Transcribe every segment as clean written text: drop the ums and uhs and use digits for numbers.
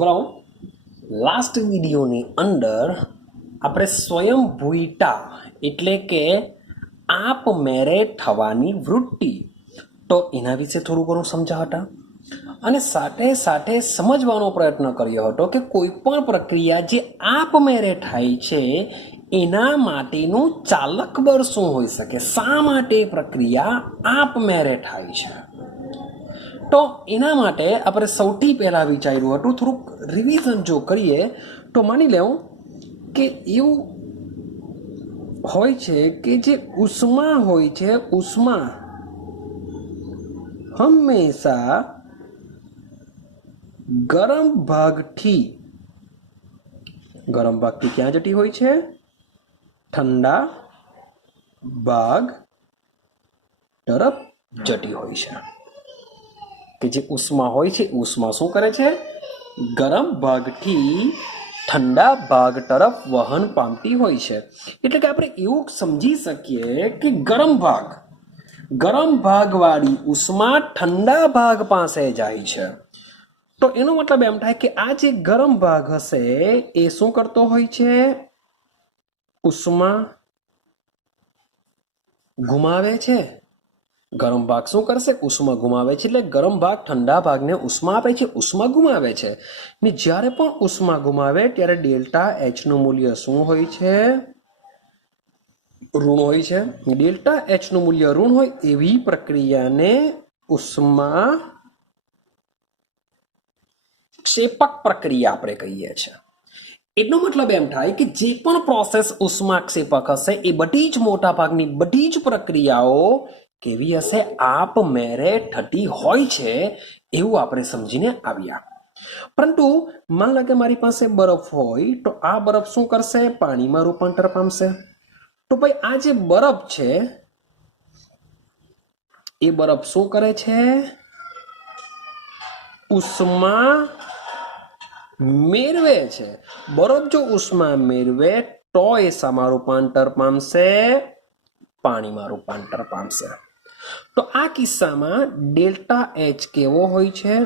છોકરાઓ, લાસ્ટ વિડીયોની અંદર આપણે સ્વયંભૂતા એટલે કે આપમેળે થવાની વૃત્તિ તો એના વિશે થોડું ઘણું સમજ્યા હતા અને સાથે સાથે સમજવાનો પ્રયત્ન કર્યો હતો કે કોઈ પણ પ્રક્રિયા જે આપમેળે થાય છે એના માટેનું ચાલક બળ શું હોઈ શકે, શા માટે પ્રક્રિયા આપમેળે થાય છે. તો એના માટે આપણે સૌથી પહેલાં વિચાર્યું હતું, થોડુંક રિવિઝન જો કરીએ તો માની લેવું કે એવું હોય છે કે જે ઉષ્મા હોય છે, ઉષ્મા હંમેશા ગરમ ભાગથી ક્યાં જતી હોય છે? ઠંડા ભાગ તરફ જતી હોય છે. કે જે ઉષ્મા હોય છે, ઉષ્મા શું કરે છે? ગરમ ભાગથી ઠંડા ભાગ તરફ વહન પામતી હોય છે. એટલે કે આપણે એવું સમજી શકીએ કે ગરમ ભાગ વાળી ઉષ્મા ઠંડા ભાગ પાસે જાય છે. તો એનો મતલબ એમ થાય કે આ જે ગરમ ભાગ હશે એ શું કરતો હોય છે? ઉષ્મા ગુમાવે છે. ગરમ ભાગ શું કરશે? ઉષ્મા ગુમાવે છે. એટલે ગરમ ભાગ ઠંડા ભાગને ઉષ્મા આપે છે, ઉષ્મા ગુમાવે છે. ને જ્યારે પણ ઉષ્મા ગુમાવે ત્યારે ડેલ્ટા એચ નું મૂલ્ય શું હોય છે? ઋણ હોય છે. ડેલ્ટા એચ નું મૂલ્ય ઋણ હોય એવી પ્રક્રિયાને ઉષ્મા ક્ષેપક પ્રક્રિયા આપણે કહીએ છીએ. એટલો મતલબ એમ થાય કે જે પણ પ્રોસેસ ઉષ્માક્ષેપક હશે એ બધી જ મોટા ભાગની બધી જ પ્રક્રિયાઓ કેવી હશે? આપમેળે થતી હોય છે એવું આપણે સમજીને આવ્યા. પરંતુ માન લો કે મારી પાસે બરફ હોય તો આ બરફ શું કરશે? પાણીમાં રૂપાંતર પામશે. તો ભાઈ આ જે બરફ છે એ બરફ શું કરે છે? ઉષ્મા મેળવે છે. બરફ જો ઉષ્મા મેળવે તો એ શામાં રૂપાંતર પામશે? પાણીમાં રૂપાંતર પામશે. તો આ કિસ્સામાં ડેલ્ટા એચ કેવો હોય છે?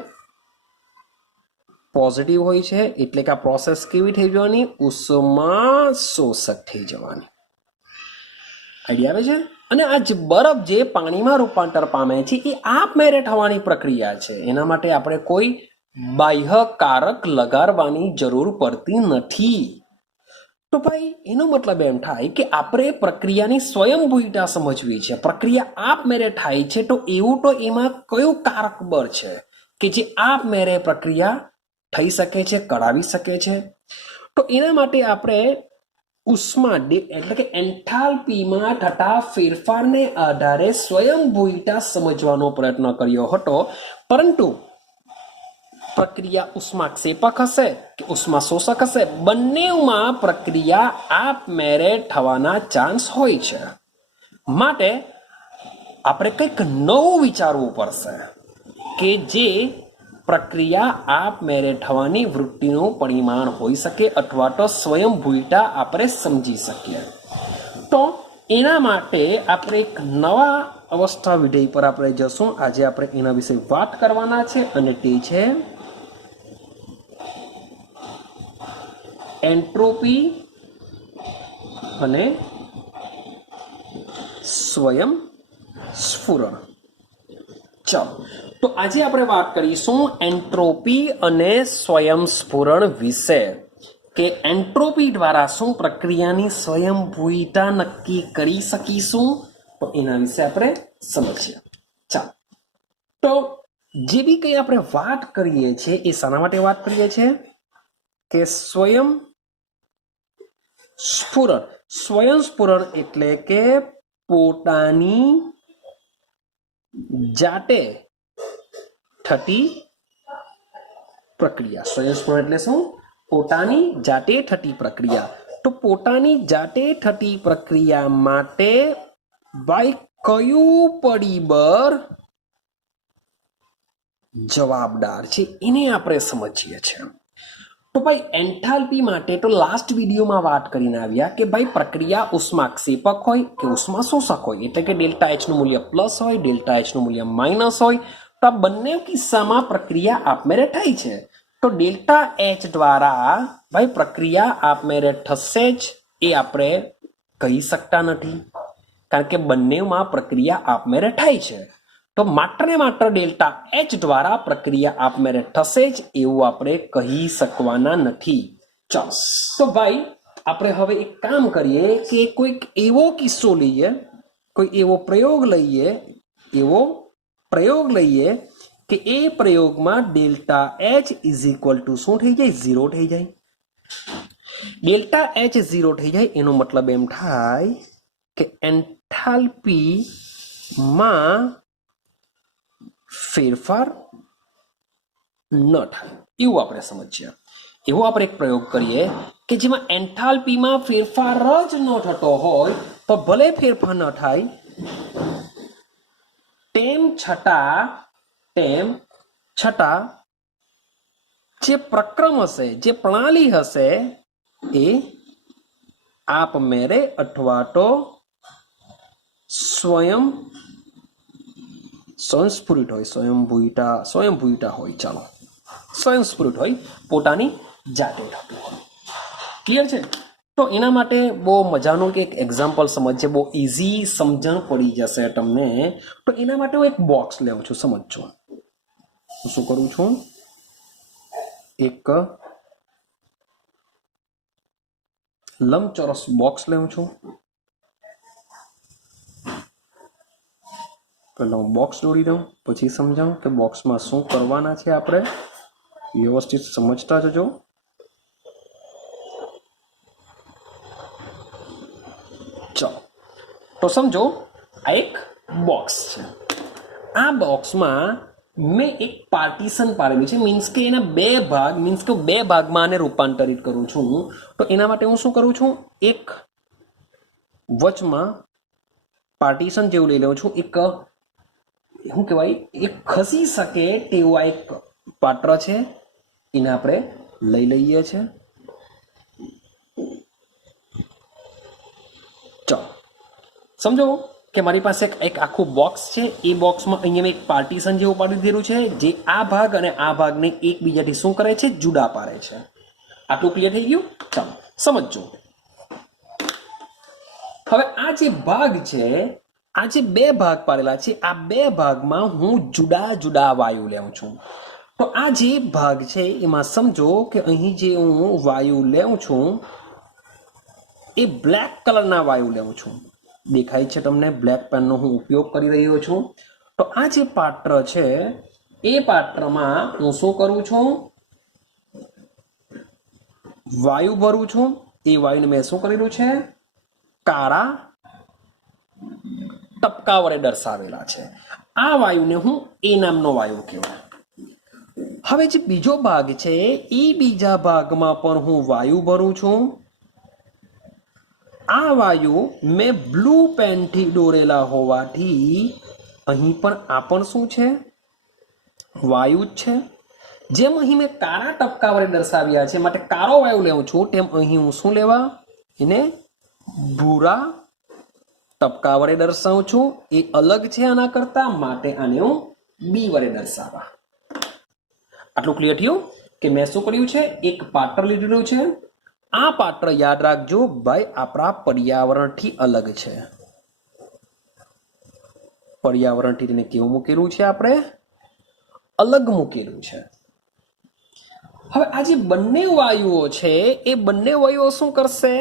પોઝિટિવ હોય છે. એટલે કે આ પ્રોસેસ કેવી થઈ જવાની? ઉષ્મા શોષક થઈ જવાની. આઈડિયા આવે છે? અને આ જે બરફ જે પાણીમાં રૂપાંતર પામે છે એ આપમેળે થવાની પ્રક્રિયા છે. એના માટે આપણે કોઈ બાહ્ય કારક લગાડવાની જરૂર પડતી નથી. તો ભાઈ એનો મતલબ એમ થાય કે આપણે પ્રક્રિયાની સ્વયંભૂતા સમજવી છે. પ્રક્રિયા આપમેળે થાય છે તો એવું તો એમાં કયું કારક બળ છે કે જે આપમેળે પ્રક્રિયા થઈ શકે છે, કરાવી શકે છે? તો એના માટે આપણે ઉષ્મા એટલે કે એન્થાલ્પીમાં થતા ફેરફારને આધારે સ્વયંભૂતા સમજવાનો પ્રયત્ન કર્યો હતો. પરંતુ પ્રક્રિયા ઉષ્માક્ષેપક હશે કે ઉષ્મા શોષક હશે, બંનેમાં પ્રક્રિયા આપમેળે થવાના ચાન્સ હોય છે. માટે આપણે કંઈક નવું વિચારવું પડશે કે જે પ્રક્રિયા આપમેળે થવાની વૃત્તિનું પરિમાણ હોઈ શકે અથવા તો સ્વયંભૂતા આપણે સમજી શકીએ. તો એના માટે આપણે એક નવા અવસ્થા વિધેય પર આપણે જશું. આજે આપણે એના વિશે વાત કરવાના છે અને તે છે એન્ટ્રોપી અને સ્વયંસ્ફુરણ. ચાલો, તો આજે આપણે વાત કરીશું એન્ટ્રોપી અને સ્વયંસ્ફુરણ વિશે. કે એન્ટ્રોપી દ્વારા શું પ્રક્રિયાની સ્વયંભૂતા નક્કી કરી શકીશું? તો એના વિશે આપણે સમજીએ. ચાલો, તો જે બી કંઈ આપણે વાત કરીએ છીએ એ શાના માટે વાત કરીએ છીએ? કે સ્વયંસ્ફુરણ એટલે કે પોતાની જાતે થતી પ્રક્રિયા. સ્વયંસ્ફુરણ એટલે શું? પોતાની જાતે થતી પ્રક્રિયા. તો પોતાની જાતે થતી પ્રક્રિયા માટે ભાઈ કયું પરિબળ જવાબદાર છે એને આપણે સમજીએ છીએ. તો ભાઈ એન્થાલ્પી માટે તો લાસ્ટ વિડીયોમાં વાત કરીને આવ્યા કે ભાઈ પ્રક્રિયા ઉષ્માક્ષેપક હોય કે ઉષ્મા શોષક હોય. એટલે કે ડેલ્ટા એચ નું મૂલ્ય પ્લસ હોય, ડેલ્ટા એચ નું મૂલ્ય માઇનસ હોય. તો આ બંને કિસ્સામાં પ્રક્રિયા આપમેળે થાય છે. તો ડેલ્ટા એચ દ્વારા ભાઈ પ્રક્રિયા આપમેળે થશે જ એ આપણે કહી શકતા નથી, કારણ કે બંનેમાં પ્રક્રિયા આપમેળે થાય છે. તો માત્ર ને માત્ર ડેલ્ટા એચ દ્વારા પ્રક્રિયા આપમેળે થશે જ એવું આપણે કહી શકવાના નથી. ચાલો, તો ભાઈ આપણે હવે એક કામ કરીએ કે કોઈક એવો કિસ્સો લઈએ, કોઈ એવો પ્રયોગ લઈએ કે એ પ્રયોગમાં delta H is equal two શું થઈ જાય? 0 થઈ જાય. ડેલ્ટા એચ 0 થઈ જાય એનો મતલબ એમ થાય કે એન્થાલ્પીમાં ફેરફાર ન થાય એવું આપણે સમજીએ. એવો આપણે એક પ્રયોગ કરીએ કે જેમાં એન્થાલ્પીમાં ફેરફાર જ ન થતો હોય, તો ભલે ફેરફાર ન થાય તેમ છતાં જે પ્રક્રમ હશે, જે પ્રણાલી હશે એ આપમેળે અથવા તો સ્વયંસ્ફુરિત હોય, સ્વયંભૂતા હોય, ચાલો સ્વયંસ્ફુરિત હોય, પોતાની જાતે થતું હોય. ક્લિયર છે? તો એના માટે બહુ મજાનું એક એક્ઝામ્પલ સમજીએ, બહુ ઇઝી સમજણ પડી જશે તમને. તો એના માટે હું એક બોક્સ લેવું છું, સમજજો. હું શું કરું છું? એક લંબચોરસ બોક્સ લેવું છું. પહેલા હું બોક્સ દોરી દઉં, પછી સમજાવું કે બોક્સમાં શું કરવાના છે. આપણે વ્યવસ્થિત સમજતા જજો. ચાલો, તો સમજો આ એક બોક્સ છે. આ બોક્સમાં મેં એક પાર્ટીશન પાડેલું છે, મીન્સ કે એના બે ભાગમાં આને રૂપાંતરિત કરું છું. તો એના માટે હું શું કરું છું? એક વચમાં પાર્ટીશન જેવું લઈ લઉં છું. એક શું કહેવાય, એક ખસી શકે તેવું આ એક પાત્ર છે, એને આપણે લઈ લઈએ છીએ. ચાલો સમજો કે મારી પાસે એક આખું બોક્સ છે. એ બોક્સમાં અહીંયા મેં એક પાર્ટીશન જેવું પાડી દીધેલું છે, જે આ ભાગ અને આ ભાગને એકબીજાથી શું કરે છે? જુદા પાડે છે. આટલું ક્લિયર થઈ ગયું? ચાલો સમજો. હવે આ જે ભાગ છે, આ જે બે ભાગ પાડેલા છે, આ બે ભાગમાં હું જુદા જુદા વાયુ લેવું છું. તો આ જે ભાગ છે એમાં સમજો કે અહીં જે હું વાયુ લેવું છું એ બ્લેક કલરના વાયુ લેવું છું. દેખાય છે તમને? બ્લેક પેનનો હું ઉપયોગ કરી રહ્યો છું. તો આ જે પાત્ર છે એ પાત્રમાં હું શું કરું છું? વાયુ ભરું છું. એ વાયુને મેં શું કરેલું છે? કાળા ટપકા વડે દર્શાવેલા છે. આ વાયુને હું એ નામનો વાયુ કહેવાય. હવે જે બીજો ભાગ છે એ બીજા ભાગમાં પણ હું વાયુ ભરું છું. આ વાયુ મેં બ્લુ પેનથી દોરેલા હોવાથી અહીં પણ આ પણ શું છે? વાયુ જ છે. જેમ અહીં મેં કાળા ટપકા વડે દર્શાવ્યા છે માટે કાળો વાયુ લેવું છું, તેમ અહીં હું શું લેવા? એને ભૂરા ટપકા વડે દર્શાવું છું. એ અલગ છે આના કરતા, માટે આને હું બી વડે દર્શાવવા. આટલું ક્લિયર થયું કે મેં શું કર્યું છે? એક પાત્ર લીધેલું છે. આ પાત્ર યાદ રાખજો ભાઈ, આપણા પર્યાવરણથી અલગ છે. પર્યાવરણથી તેને કેવું મૂકેલું છે? આપણે અલગ મૂકેલું છે. હવે આ જે બંને વાયુઓ છે એ બંને વાયુઓ શું કરશે?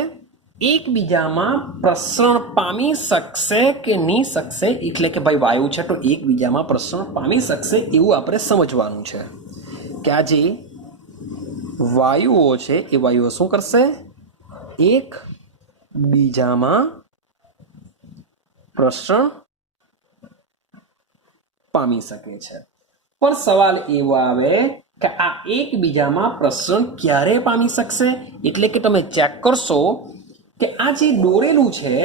એકબીજામાં પ્રસરણ પામી શકશે કે નહીં શકશે? એટલે કે ભાઈ વાયુ છે તો એકબીજામાં પ્રસરણ પામી શકશે એવું આપણે સમજવાનું છે કે આ જે વાયુઓ છે એ વાયુઓ શું કરશે? એક બીજામાં પ્રસરણ પામી શકે છે. પણ સવાલ એવો આવે કે આ એકબીજામાં પ્રસરણ ક્યારે પામી શકશે? એટલે કે તમે ચેક કરશો કે આ જે દોરેલું છે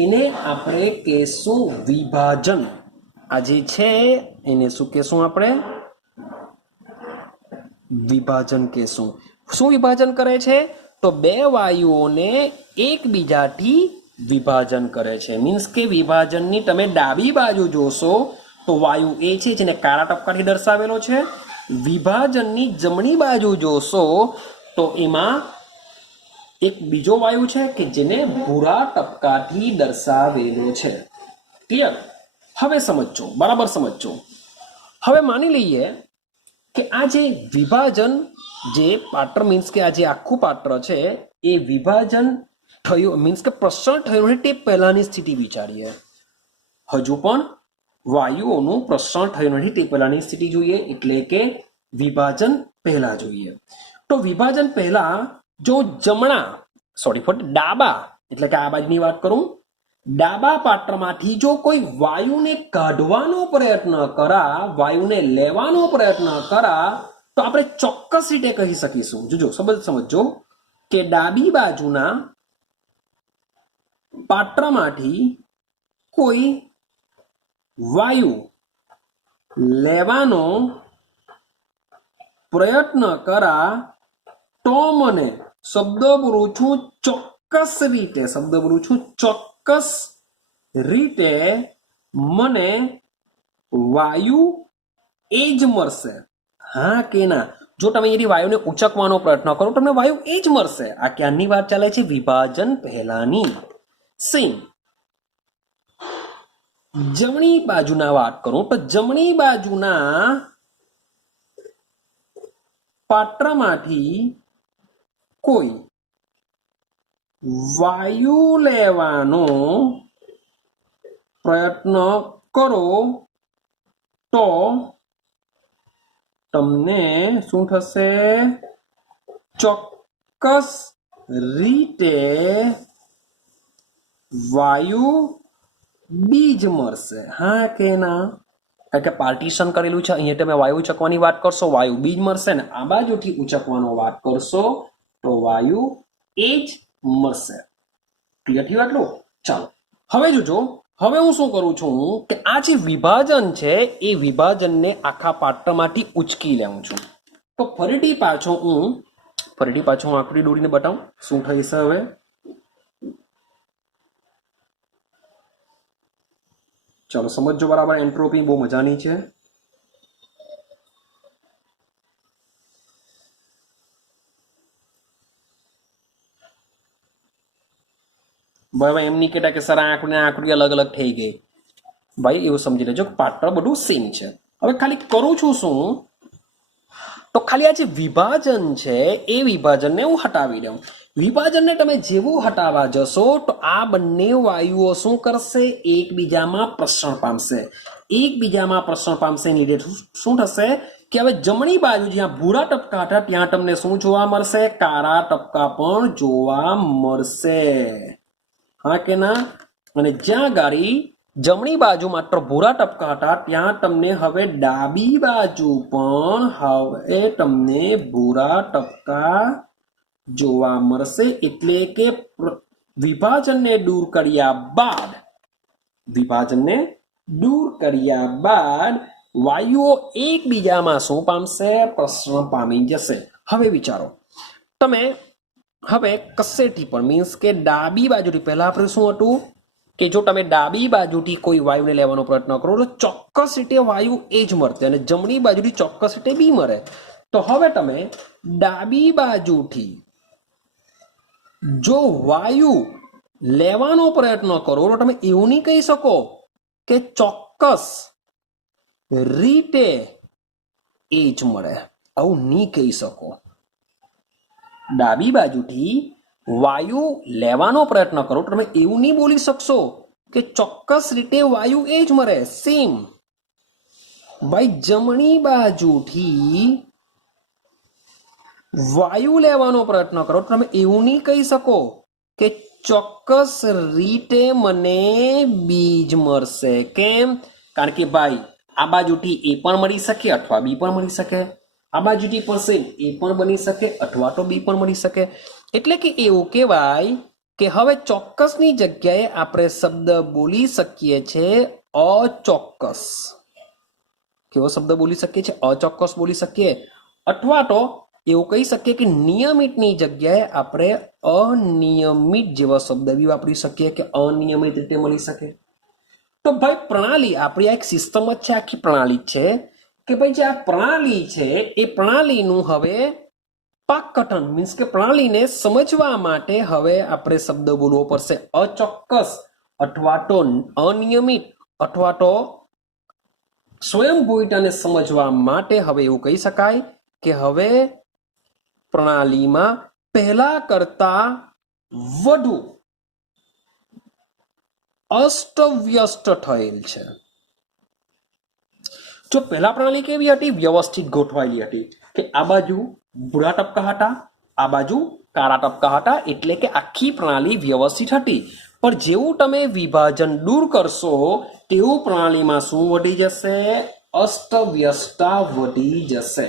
એને આપણે કહેશું વિભાજન. આ જે છે એને શું કહેશું? આપણે વિભાજન કહેશું. શું વિભાજન કરે છે? તો બે વાયુઓને એકબીજાથી વિભાજન કરે છે. મીન્સ કે વિભાજનની તમે ડાબી બાજુ જોશો તો વાયુ એ છે જેને કાળા ટપકાથી દર્શાવેલો છે, વિભાજનની જમણી બાજુ જોશો તો એમાં એક બીજો વાયુ છે કે જેને ભૂરા ટપકાથી દર્શાવેલો છે. ક્લિયર? હવે સમજો, બરાબર સમજો. હવે માની લઈએ કે આ જે વિભાજન, જે પાત્ર મીન્સ કે આ જે આખું પાત્ર છે એ વિભાજન થયું મીન્સ કે પ્રસરણ થયું તે પહેલાની સ્થિતિ વિચારીએ. હજુ પણ વાયુઓનું પ્રસરણ થયું નથી તે પહેલાની સ્થિતિ જોઈએ, એટલે કે વિભાજન પહેલા જોઈએ. તો વિભાજન પહેલા જો ડાબા, એટલે કે આ બાજુની વાત કરું, ડાબા પાત્રમાંથી જો કોઈ વાયુને કાઢવાનો પ્રયત્ન કરા, વાયુને લેવાનો પ્રયત્ન કરા, તો આપણે ચોક્કસ રીતે કહી શકીશું. જોજો, સમજો કે ડાબી બાજુના પાત્રમાંથી કોઈ વાયુ લેવાનો પ્રયત્ન કરા તો મને શબ્દ બોલું છું ચોક્કસ રીતે મને વાયુ એ જ મળશે. હા કે ના? જો તમે અહીંથી વાયુને ઉચકવાનો પ્રયત્ન કરો તમને વાયુ એ જ મળશે. આ ક્યારની વાત ચાલે છે? વિભાજન પહેલાની. સેમ જમણી બાજુના વાત કરું તો જમણી બાજુના પાત્રમાંથી કોઈ વાયુ લેવાનો પ્રયત્ન કરો તો તમને શું થશે? ચોક્કસ રીતે વાયુ બીજ મળશે. હા કે ના? કારણ કે પાર્ટીશન કરેલું છે. અહીંયા તમે વાયુ ઉચકવાની વાત કરશો, વાયુ બીજ મળશે, ને આ બાજુથી ઉચકવાનો વાત કરશો તો વાયુ એ જ મળશે. ક્લિયર થયું આટલું? ચાલો હવે જોજો, હવે હું શું કરું છું કે આ જે વિભાજન છે એ વિભાજનને આખા પાત્રમાંથી ઉચકી લઉં છું. તો ફરીથી પાછો હું આકૃતિ દોરીને બતાવું શું થઈ છે. હવે ચાલો સમજો બરાબર. એન્ટ્રોપી બહુ મજાની છે. ભાઈ એમ નહીં કહેતા કે સર આકૃતિ અલગ અલગ થઈ ગઈ. ભાઈ એવું સમજી લેજો પાત્ર બધું સેમ છે. હવે ખાલી કરું છું શું, તો ખાલી આ જે વિભાજન છે એ વિભાજનને હું હટાવી દઉં. વિભાજનને તમે જેવું હટાવવા જશો તો આ બંને વાયુઓ શું કરશે? એકબીજામાં પ્રસરણ પામશે. એકબીજામાં પ્રસરણ પામશે લીધે શું થશે કે હવે જમણી બાજુ જ્યાં ભૂરા ટપકા હતા ત્યાં તમને શું જોવા મળશે? કાળા ટપકા પણ જોવા મળશે. હા કે ના? અને જ્યાં ગાડી જમણી બાજુ માત્ર ભૂરા ટપકા હતા ત્યાં તમને હવે ડાબી બાજુ પણ હવે તમને ભૂરા ટપકા જોવા મળશે. એટલે કે વિભાજનને દૂર કર્યા બાદ વાયુઓ એકબીજામાં શું પામશે? પ્રસરણ પામી જશે. હવે વિચારો તમે, હવે કસેથી પણ મીન્સ કે ડાબી બાજુથી, પહેલા આપણે શું હતું કે જો તમે ડાબી બાજુથી કોઈ વાયુને લેવાનો પ્રયત્ન કરો તો ચોક્કસ રીતે વાયુ એ જ મળશે, અને જમણી બાજુથી ચોક્કસ રીતે બી મળે. તો હવે તમે ડાબી બાજુથી જો વાયુ લેવાનો પ્રયત્ન કરો તો તમે એવું નહીં કહી શકો કે ચોક્કસ રીતે એ જ મળે. આવું નહીં કહી શકો. ડાબી બાજુથી વાયુ લેવાનો પ્રયત્ન કરો તો તમે એવું નહીં બોલી શકશો કે ચોક્કસ રીતે વાયુ એ જ મળે. સેમ ભાઈ જમણી બાજુથી વાયુ લેવાનો પ્રયત્ન કરો તો તમે એવું નહીં કહી શકો કે ચોક્કસ રીતે મને બીજ મળશે. કેમ? કારણ કે ભાઈ આ બાજુથી એ પણ મળી શકે અથવા બી પણ મળી શકે, આ બાજુથી પરસેન્ટ એ પણ બની શકે અથવા તો બી પણ મળી શકે. એટલે કે એવું કહેવાય કે હવે ચોક્કસની જગ્યાએ આપણે શબ્દ બોલી શકીએ છીએ અચોક્કસ. કેવો શબ્દ બોલી શકીએ છીએ? અચોક્કસ બોલી શકીએ. અથવા તો એવું કહી શકીએ કે નિયમિતની જગ્યાએ આપણે અનિયમિત જેવા શબ્દ બી વાપરી શકીએ કે અનિયમિત રીતે મળી શકે. તો ભાઈ પ્રણાલી આપણી આ એક સિસ્ટમ જ છે, આખી પ્રણાલી છે કે ભાઈ જે આ પ્રણાલી છે એ પ્રણાલીનું હવે પાકકથન મીન્સ કે પ્રણાલીને સમજવા માટે હવે આપણે શબ્દ બોલવો પડશે અચોક્કસ અથવા તો અનિયમિત અથવા તો સ્વયંભૂતને સમજવા માટે હવે એવું કહી શકાય કે હવે પ્રણાલીમાં પહેલા કરતા વધુ અસ્તવ્યસ્ત થયેલ છે. જો પહેલા પ્રણાલી કેવી હતી? વ્યવસ્થિત ગોઠવાયેલી હતી કે આ બાજુ ભૂરા ટપકા હતા, આ બાજુ કાળા ટપકા હતા, એટલે કે આખી પ્રણાલી વ્યવસ્થિત હતી. પણ જેવું તમે વિભાજન દૂર કરશો તેવું પ્રણાલીમાં શું વધી જશે? અસ્તવ્યસ્તતા વધી જશે.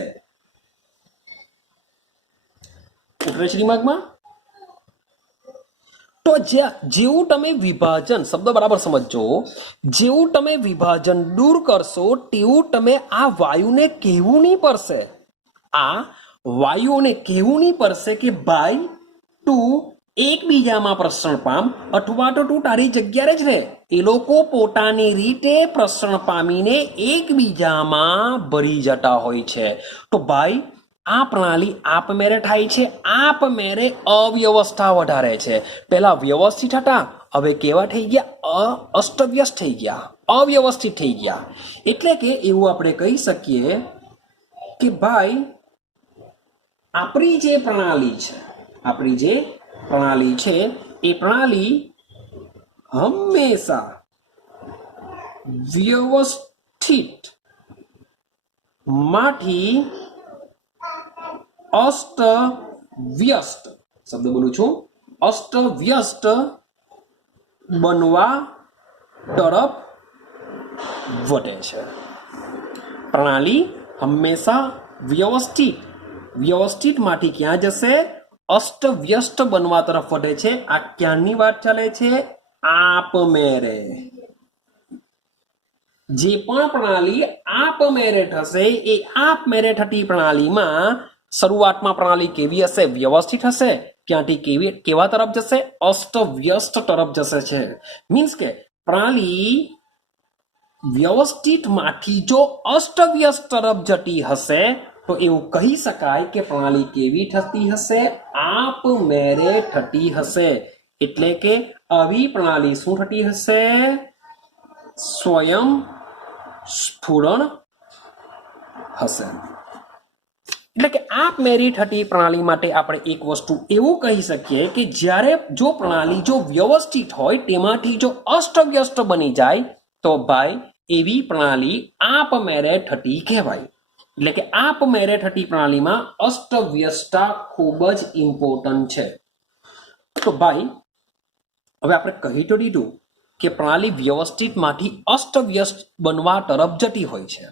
ઉતરે છે દિમાગમાં? તો જેવું તમે વિભાજન, શબ્દ બરાબર સમજો, જેવું તમે વિભાજન દૂર કરશો તેવું તમે આ વાયુને કહેવું નહીં પડશે. આ વાયુઓને કહેવું નહીં પડશે કે ભાઈ તું એકબીજામાં પ્રસરણ પામ અથવા તો તું તારી જગ્યાએ જ રહે. એ લોકો પોતાની રીતે પ્રસરણ પામીને એકબીજામાં ભરી જતા હોય છે. તો ભાઈ આ પ્રણાલી આપમેળે થાય છે, આપમેળે અવ્યવસ્થા વધારે છે. પહેલા વ્યવસ્થિત હતા, હવે કેવા થઈ ગયા? અસ્તવ્યસ્ત થઈ ગયા, અવ્યવસ્થિત થઈ ગયા. એટલે કે એવું આપણે કહી શકીએ કે ભાઈ આપણી જે પ્રણાલી છે એ પ્રણાલી હંમેશા વ્યવસ્થિત માંથી અસ્તવ્યસ્ત, શબ્દ બોલું છું, અસ્તવ્યસ્ત બનવા તરફ વધે છે. પ્રણાલી હંમેશા વ્યવસ્થિત માંથી ક્યાં જશે? અસ્તવ્યસ્ત બનવા તરફ વધે છે. આ ક્યાંની વાત ચાલે છે? આપમેળે. જે પણ પ્રણાલી આપમેળે થશે એ આપમેળે થતી પ્રણાલીમાં શરૂઆતમાં પ્રણાલી કેવી હશે? વ્યવસ્થિત હશે. ત્યાંથી કેવા તરફ જશે? અસ્તવ્યસ્ત તરફ જશે છે. મીન્સ કે પ્રણાલી વ્યવસ્થિત માંથી જો અસ્તવ્યસ્ત તરફ જતી હશે તો એવું કહી શકાય કે પ્રણાલી કેવી થતી હશે? આપમેળે થતી હશે. એટલે કે આવી પ્રણાલી શું થતી હશે? સ્વયં સ્ફુરણ હશે. એટલે કે આપમેળે થતી પ્રણાલી માટે આપણે એક વસ્તુ એવું કહી શકીએ કે જ્યારે જો પ્રણાલી જો વ્યવસ્થિત હોય તેમાંથી જો અસ્તવ્યસ્ત બની જાય તો ભાઈ એવી પ્રણાલી આપમેળે થતી કહેવાય. એટલે કે આપમેળે થતી પ્રણાલીમાં અસ્તવ્યસ્તતા ખૂબ જ ઇમ્પોર્ટન્ટ છે. તો ભાઈ હવે આપણે કહી તો દીધું કે પ્રણાલી વ્યવસ્થિત માંથી અસ્તવ્યસ્ત બનવા તરફ જતી હોય છે.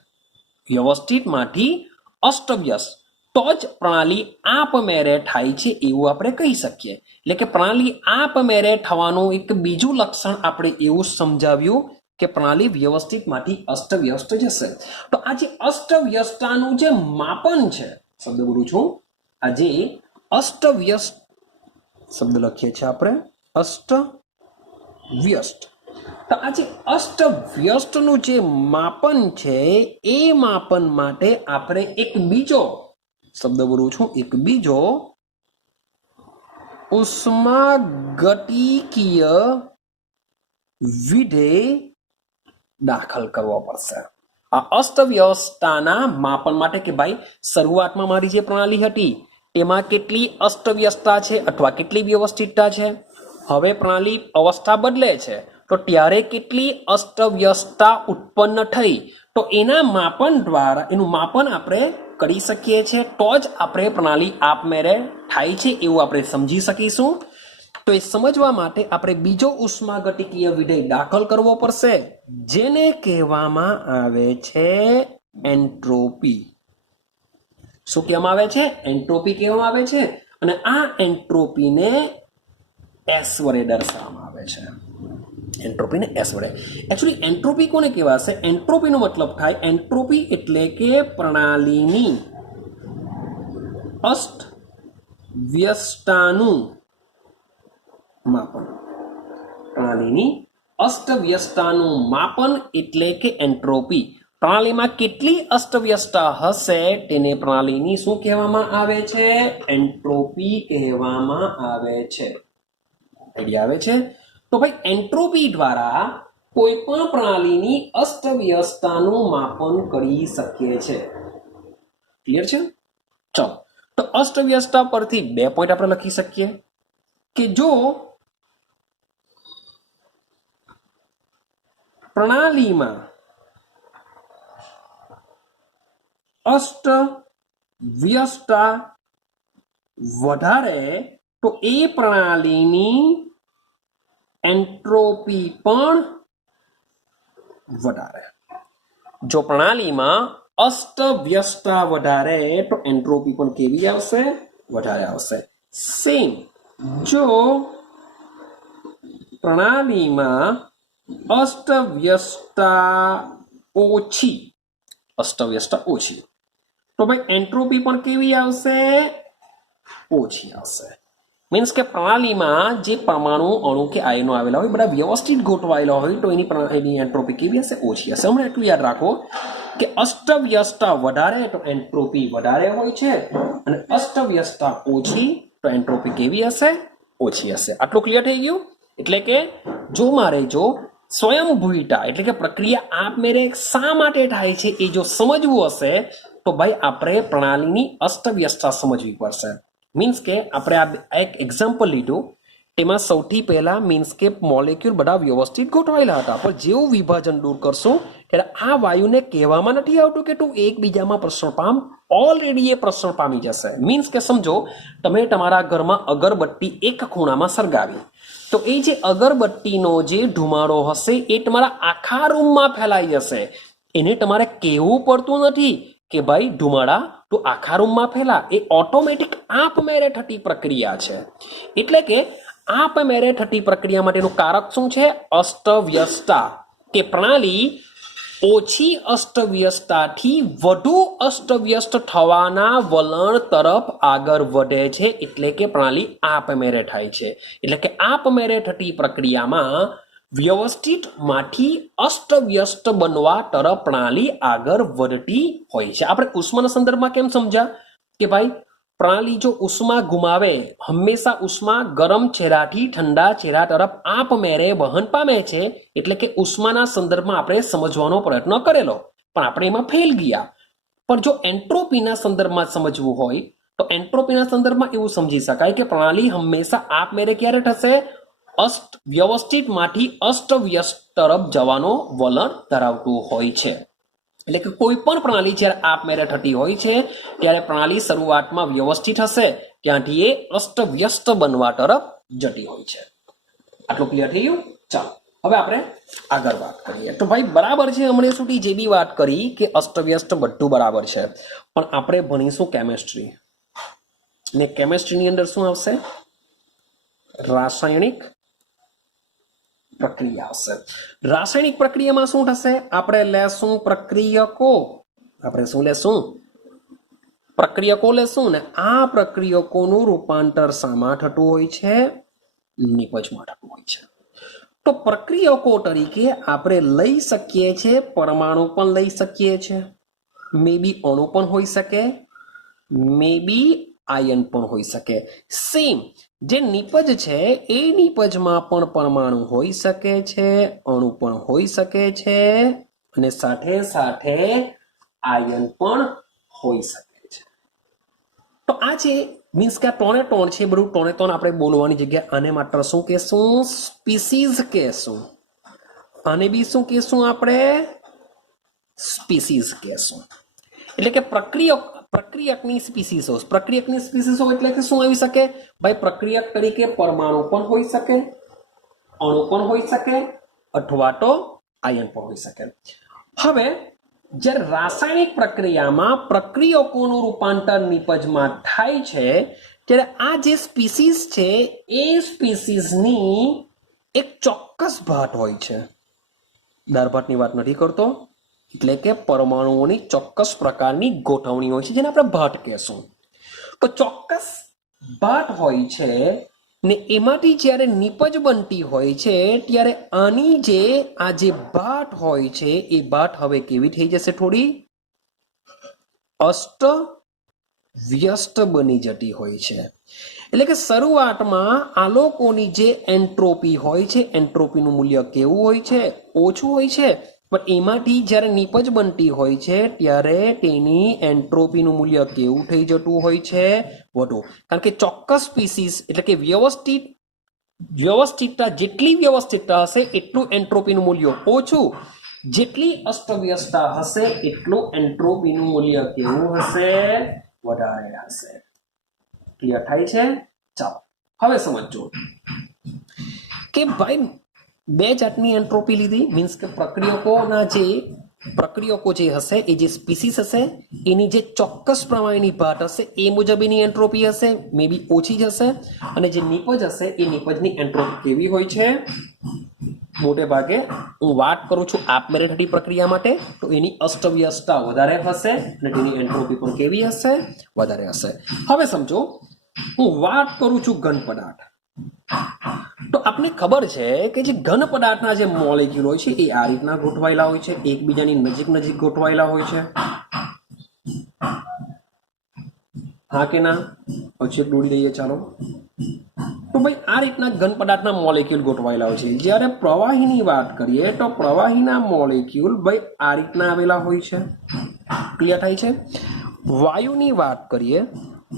વ્યવસ્થિત માંથી અસ્તવ્યસ્ત તો જ પ્રણાલી આપમેળે થાય છે એવું આપણે કહી શકીએ. એટલે કે પ્રણાલી આપમેળે થવાનું એક બીજું લક્ષણ આપણે એવું સમજાવ્યું કે પ્રણાલી વ્યવસ્થિત માંથી અસ્તવ્યસ્ત જશે. તો આ જે અસ્તવ્યસ્તતાનું જે માપન છે, શબ્દ બોલું છું, આ જે અસ્તવ્યસ્ત શબ્દ લખીએ છીએ આપણે અસ્તવ્યસ્ત. તો આ જે અસ્તવ્યસ્તનું જે માપન છે એ માપન માટે આપણે એક બીજો શબ્દ બોલું છું, એક બીજો ઉષ્માગતિકીય વિધેય દાખલ કરવો પડશે. આ અસ્તવ્યસ્તતાના માપન માટે કે ભાઈ શરૂઆતમાં મારી જે પ્રણાલી હતી તેમાં કેટલી અસ્તવ્યસ્તતા છે અથવા કેટલી વ્યવસ્થિતતા છે. હવે પ્રણાલી અવસ્થા બદલે છે તો ત્યારે કેટલી અસ્તવ્યસ્તતા ઉત્પન્ન થઈ, તો એના માપન દ્વારા એનું માપન આપણે કરી શકીએ છીએ. તો જ આપણે પ્રણાલી આપમેળે થાય છે એવું આપણે સમજી શકીશું. તો એ સમજવા માટે આપણે બીજો ઉષ્માગતિકીય વિધેય દાખલ કરવો પડશે, જેને કહેવામાં આવે છે એન્ટ્રોપી. શું કહેવામાં આવે છે? એન્ટ્રોપી કહેવામાં આવે છે. અને આ એન્ટ્રોપીને એસ વડે દર્શાવવામાં આવે છે. એન્ટ્રોપીને એસ વડે. એકચ્યુઅલી એન્ટ્રોપી કોને કહેવાશે? એન્ટ્રોપીનો મતલબ થાય, એન્ટ્રોપી એટલે કે પ્રણાલીની અસ્તવ્યસ્તતાનું માપન. પ્રણાલીની અસ્તવ્યસ્તતાનું માપન એટલે કે એન્ટ્રોપી. પ્રણાલીમાં કેટલી અસ્તવ્યસ્તતા હશે તેને પ્રણાલીની શું કહેવામાં આવે છે? એન્ટ્રોપી કહેવામાં આવે છે. આઈડિયા આવે છે? તો ભાઈ એન્ટ્રોપી દ્વારા કોઈ પણ પ્રણાલીની અસ્તવ્યસ્તતાનું માપન કરી શકીએ છે. ક્લિયર છે? ચલો, તો અસ્તવ્યસ્તતા પરથી 2 પોઈન્ટ આપણે લખી શકીએ કે જો પ્રણાલીમાં અસ્તવ્યસ્તતા વધારે તો એ પ્રણાલીની એન્ટ્રોપી પણ વધારે. જો પ્રણાલીમાં અસ્તવ્યસ્તતા વધારે તો એન્ટ્રોપી પણ કેવી આવશે? વધારે આવશે. સેમ જો પ્રણાલીમાં અસ્તવ્યસ્તતા ઓછી તો ભાઈ એન્ટ્રોપી પણ કેવી આવશે? ઓછી આવશે. મીન્સ કે પ્રણાલીમાં જે પરમાણુ અણુ કે આયનો આવેલા હોય બધા વ્યવસ્થિત ગોઠવાયેલા હોય તો એની એન્ટ્રોપી કેવી હશે? ઓછી હશે. હમણાં એટલું યાદ રાખો કે અસ્તવ્યસ્તતા વધારે તો એન્ટ્રોપી વધારે હોય છે અને અસ્તવ્યસ્તતા ઓછી તો એન્ટ્રોપી કેવી હશે? ઓછી હશે. આટલું ક્લિયર થઈ ગયું? એટલે કે જો સ્વયંભૂતા એટલે કે પ્રક્રિયા આપમેળે શા માટે થાય છે એ જો સમજવું હશે તો ભાઈ આપણે પ્રણાલીની અસ્તવ્યસ્તતા સમજવી પડશે. મીન્સ કે આપણે આ એક એક્ઝામ્પલ લીધું, તેમાં સૌથી પહેલા મીન્સ કે મોલેક્યુલ બધા વ્યવસ્થિત ગોઠવાયેલા હતા, પણ જેવું વિભાજન દૂર કરશું ત્યારે આ વાયુને કહેવામાં નથી આવતું કે તું એકબીજામાં પ્રસરણ પામ, ઓલરેડી એ પ્રસરણ પામી જશે. મીન્સ કે સમજો તમે તમારા ઘરમાં અગરબત્તી એક ખૂણામાં સળગાવી, તો એ જે અગરબત્તીનો જે ધુમાડો હશે એ તમારા આખા રૂમમાં ફેલાઈ જશે. એને તમારે કહેવું પડતું નથી કે ભાઈ ધુમાડા તો આખા રૂમમાં ફેલા, એ ઓટોમેટિક આપમેળે થતી પ્રક્રિયા છે. એટલે કે આપમેળે થતી પ્રક્રિયા માટેનું કારક શું છે? અસ્તવ્યસ્તતા. કે પ્રણાલી ઓછી અસ્તવ્યસ્તતાથી વધુ અસ્તવ્યસ્ત થવાના વલણ તરફ આગળ વધે છે, એટલે કે પ્રણાલી આપમેળે થાય છે. એટલે કે આપમેળે થતી પ્રક્રિયામાં વ્યવસ્થિત માંથી અસ્તવ્યસ્ત બનવા તરફ પ્રણાલી આગળ વધતી હોય છે. આપણે ઉષ્માના સંદર્ભમાં કેમ સમજ્યા કે ભાઈ પ્રણાલી જો ઉષ્મા ગુમાવે, હંમેશા ઉષ્મા ગરમ ચહેરાથી ઠંડા ચહેરા તરફ આપમેળે વહન પામે છે. એટલે કે ઉષ્માના સંદર્ભમાં આપણે સમજવાનો પ્રયત્ન કરેલો પણ આપણે એમાં ફેલ ગયા. પણ જો એન્ટ્રોપીના સંદર્ભમાં સમજવું હોય તો એન્ટ્રોપીના સંદર્ભમાં એવું સમજી શકાય કે પ્રણાલી હંમેશા આપમેળે ક્યારે થશે? વ્યવસ્થિત માંથી અસ્તવ્યસ્ત તરફ જવાનો વલણ ધરાવતું હોય છે. એટલે કે કોઈ પણ પ્રણાલી જ્યારે આપમેળે થતી હોય છે ત્યારે પ્રણાલી શરૂઆતમાં વ્યવસ્થિત હશે, ત્યાંથી એ અસ્તવ્યસ્ત બનવા તરફ જતી હોય છે. આટલું ક્લિયર થઈ ગયું? ચાલો હવે આપણે આગળ વાત કરીએ. તો ભાઈ બરાબર છે, હમણાં સુધી જે બી વાત કરી કે અસ્તવ્યસ્ત બધું બરાબર છે, પણ આપણે ભણીશું કેમેસ્ટ્રી, ને કેમેસ્ટ્રીની અંદર શું આવશે? રાસાયણિક પ્રક્રિયા આવશે. રાસાયણિક પ્રક્રિયામાં શું થશે? આપણે લેશું પ્રક્રિયકો. આપણે શું લેશું? પ્રક્રિયકો લેશું ને આ પ્રક્રિયકોનું રૂપાંતર શામાં થતું હોય છે? નિપજમાં થતું હોય છે. તો પ્રક્રિયકો તરીકે આપણે લઈ શકીએ છીએ પરમાણુ પણ લઈ શકીએ છીએ, મે બી અણુ પણ હોઈ શકે, મે બી આયન પણ હોઈ શકે. સેમ જે નિપજ છે એ નિપજમાં પણ પરમાણુ હોઈ શકે છે, અણુ પણ હોઈ શકે છે અને સાથે સાથે આયન પણ હોઈ શકે છે. તો આ છે મીન્સ કે આ ત્રણે ત્રણ છે, બધું ત્રણે ત્રણ આપણે બોલવાની જગ્યાએ આને માત્ર શું કહેશું? સ્પીસીઝ કહેશું. આને બી શું કહેશું આપણે? સ્પીસીઝ કહેશું. એટલે કે પ્રક્રિયકની સ્પીસીસો. પ્રક્રિયકની સ્પીસીસો એટલે કે શું આવી શકે? ભાઈ પ્રક્રિયક તરીકે પરમાણુ પણ હોઈ શકે, અણુ પણ હોઈ શકે અથવા તો આયન પણ હોઈ શકે. હવે જ્યારે રાસાયણિક પ્રક્રિયામાં પ્રક્રિયકોનું રૂપાંતર નિપજમાં થાય છે ત્યારે આ જે સ્પીસીસ છે એ સ્પીસીસની એક ચોક્કસ ભાત હોય છે. દાળ ભાતની વાત નથી કરતો, એટલે કે પરમાણુઓની ચોક્કસ પ્રકારની ગોઠવણી હોય છે જેને આપણે ભાત કહેશું. તો ચોક્કસ ભાત હોય છે ને એમાંથી જ્યારે નીપજ બનતી હોય છે ત્યારે આની જે આ જે બાટ હોય છે એ બાટ હવે કેવી થઈ જશે? થોડી અષ્ટ વ્યસ્ત બની જતી હોય છે. એટલે કે શરૂઆતમાં આ લોકોની જે એન્ટ્રોપી હોય છે, એન્ટ્રોપીનું મૂલ્ય કેવું હોય છે? ઓછું હોય છે. પણ એમાંથી જ્યારે નીપજ બનતી હોય છે ત્યારે તેની એન્ટ્રોપીનું મૂલ્ય કેવું થઈ જતું હોય છે? વધુ. કારણ કે ચોક્કસ સ્પીસીસ એટલે કે વ્યવસ્થિતતા જેટલી વ્યવસ્થિતતા હશે એટલું એન્ટ્રોપીનું મૂલ્ય ઓછું, જેટલી અસ્તવ્યસ્તતા હશે એટલું એન્ટ્રોપીનું મૂલ્ય કેવું હશે? વધારે હશે. ક્લિયર થાય છે? ચાલો હવે સમજો કે ભાઈ બે જાતની એન્ટ્રોપી લીધી, મીન્સ કે પ્રક્રિયકો જે હશે એ જે સ્પીસીસ હશે એની જે ચોક્કસ પ્રમાણેની ભાત હશે એ મુજબ એની એન્ટ્રોપી હશે, મે બી ઓછી જ હશે. અને જે નિપજ હશે એ નિપજની એન્ટ્રોપી કેવી હોય છે? મોટે ભાગે હું વાત કરું છું આપમેળે થતી પ્રક્રિયા માટે તો એની અસ્તવ્યસ્તતા વધારે હશે અને તેની એન્ટ્રોપી પણ કેવી હશે? વધારે હશે. હવે સમજો હું વાત કરું છું ઘન પદાર્થ, તો આપને ખબર છે કે જે ઘન પદાર્થના જે મોલેક્યુલ હોય છે એ આ રીતના ગોઠવાયેલા હોય છે, એકબીજાની નજીક નજીક ગોઠવાયેલા હોય છે. હા કે ના? પછી દોડી દઈએ ચાલો. તો ભાઈ આ રીતના ઘન પદાર્થના મોલેક્યુલ ગોઠવાયેલા હોય છે. જ્યારે પ્રવાહીની વાત કરીએ તો પ્રવાહીના મોલેક્યુલ ભાઈ આ રીતના આવેલા હોય છે. ક્લિયર થાય છે? વાયુની વાત કરીએ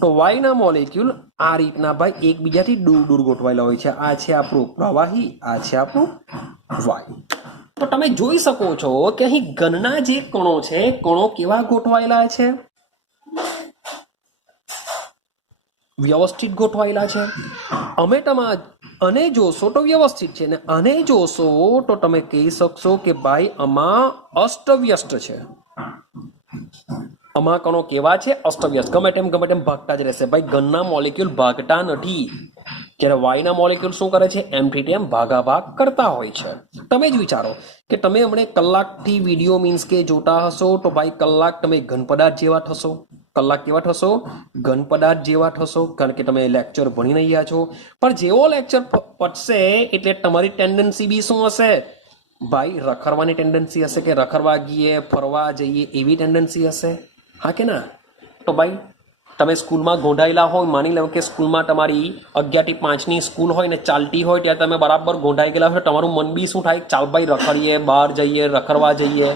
તો વાયુના મોલેક્યુલ આ રીતના ભાઈ એકબીજાથી દૂર દૂર ગોઠવાયેલા હોય છે. આ છે આપણું પ્રવાહી, આ છે આપણું વાયુ. તો તમે જોઈ શકો છો કે અહીં ઘનના જે કણો છે, કણો કેવા ગોઠવાયેલા છે? વ્યવસ્થિત ગોઠવાયેલા છે. અમે અને જોશો તો વ્યવસ્થિત છે ને અને જોશો તો તમે કહી શકશો કે ભાઈ આમાં અસ્તવ્યસ્ત છે. આમાં કણો કેવા છે? અસ્તવ્યસ્ત. ગમે તેમ ભાગતા જ રહેશે. ભાઈ ઘનના મોલેક્યુલ ભાગતા નથી. જ્યારે વાયુના મોલેક્યુલ શું કરે છે? એમથી તેમ ભાગાભાગ કરતા હોય છે. તમે જ વિચારો કે તમે હમણાં કલાકથી વિડીયો મીન્સ કે જોતા હશો તો ભાઈ કલાક તમે ઘન પદાર્થ જેવા થશો. કલાક કેવા થશો? ઘન પદાર્થ જેવા થશો, કારણ કે તમે લેક્ચર ભણી રહ્યા છો. પણ જેવો લેક્ચર પતશે એટલે તમારી ટેન્ડન્સી બી શું હશે? ભાઈ રખડવાની ટેન્ડન્સી હશે, કે રખડવા ગઈએ, ફરવા જઈએ એવી ટેન્ડન્સી હશે. હા કે ના? તો ભાઈ તમે સ્કૂલમાં ગોંધાયેલા હોય, માની લો કે સ્કૂલમાં તમારી 11 થી 5ની સ્કૂલ હોય ને ચાલતી હોય ત્યારે તમે બરાબર ગોંધાઈ ગયેલા હોય, તમારું મન બી શું થાય? ચાલ ભાઈ રખડીએ, બહાર જઈએ, રખડવા જઈએ.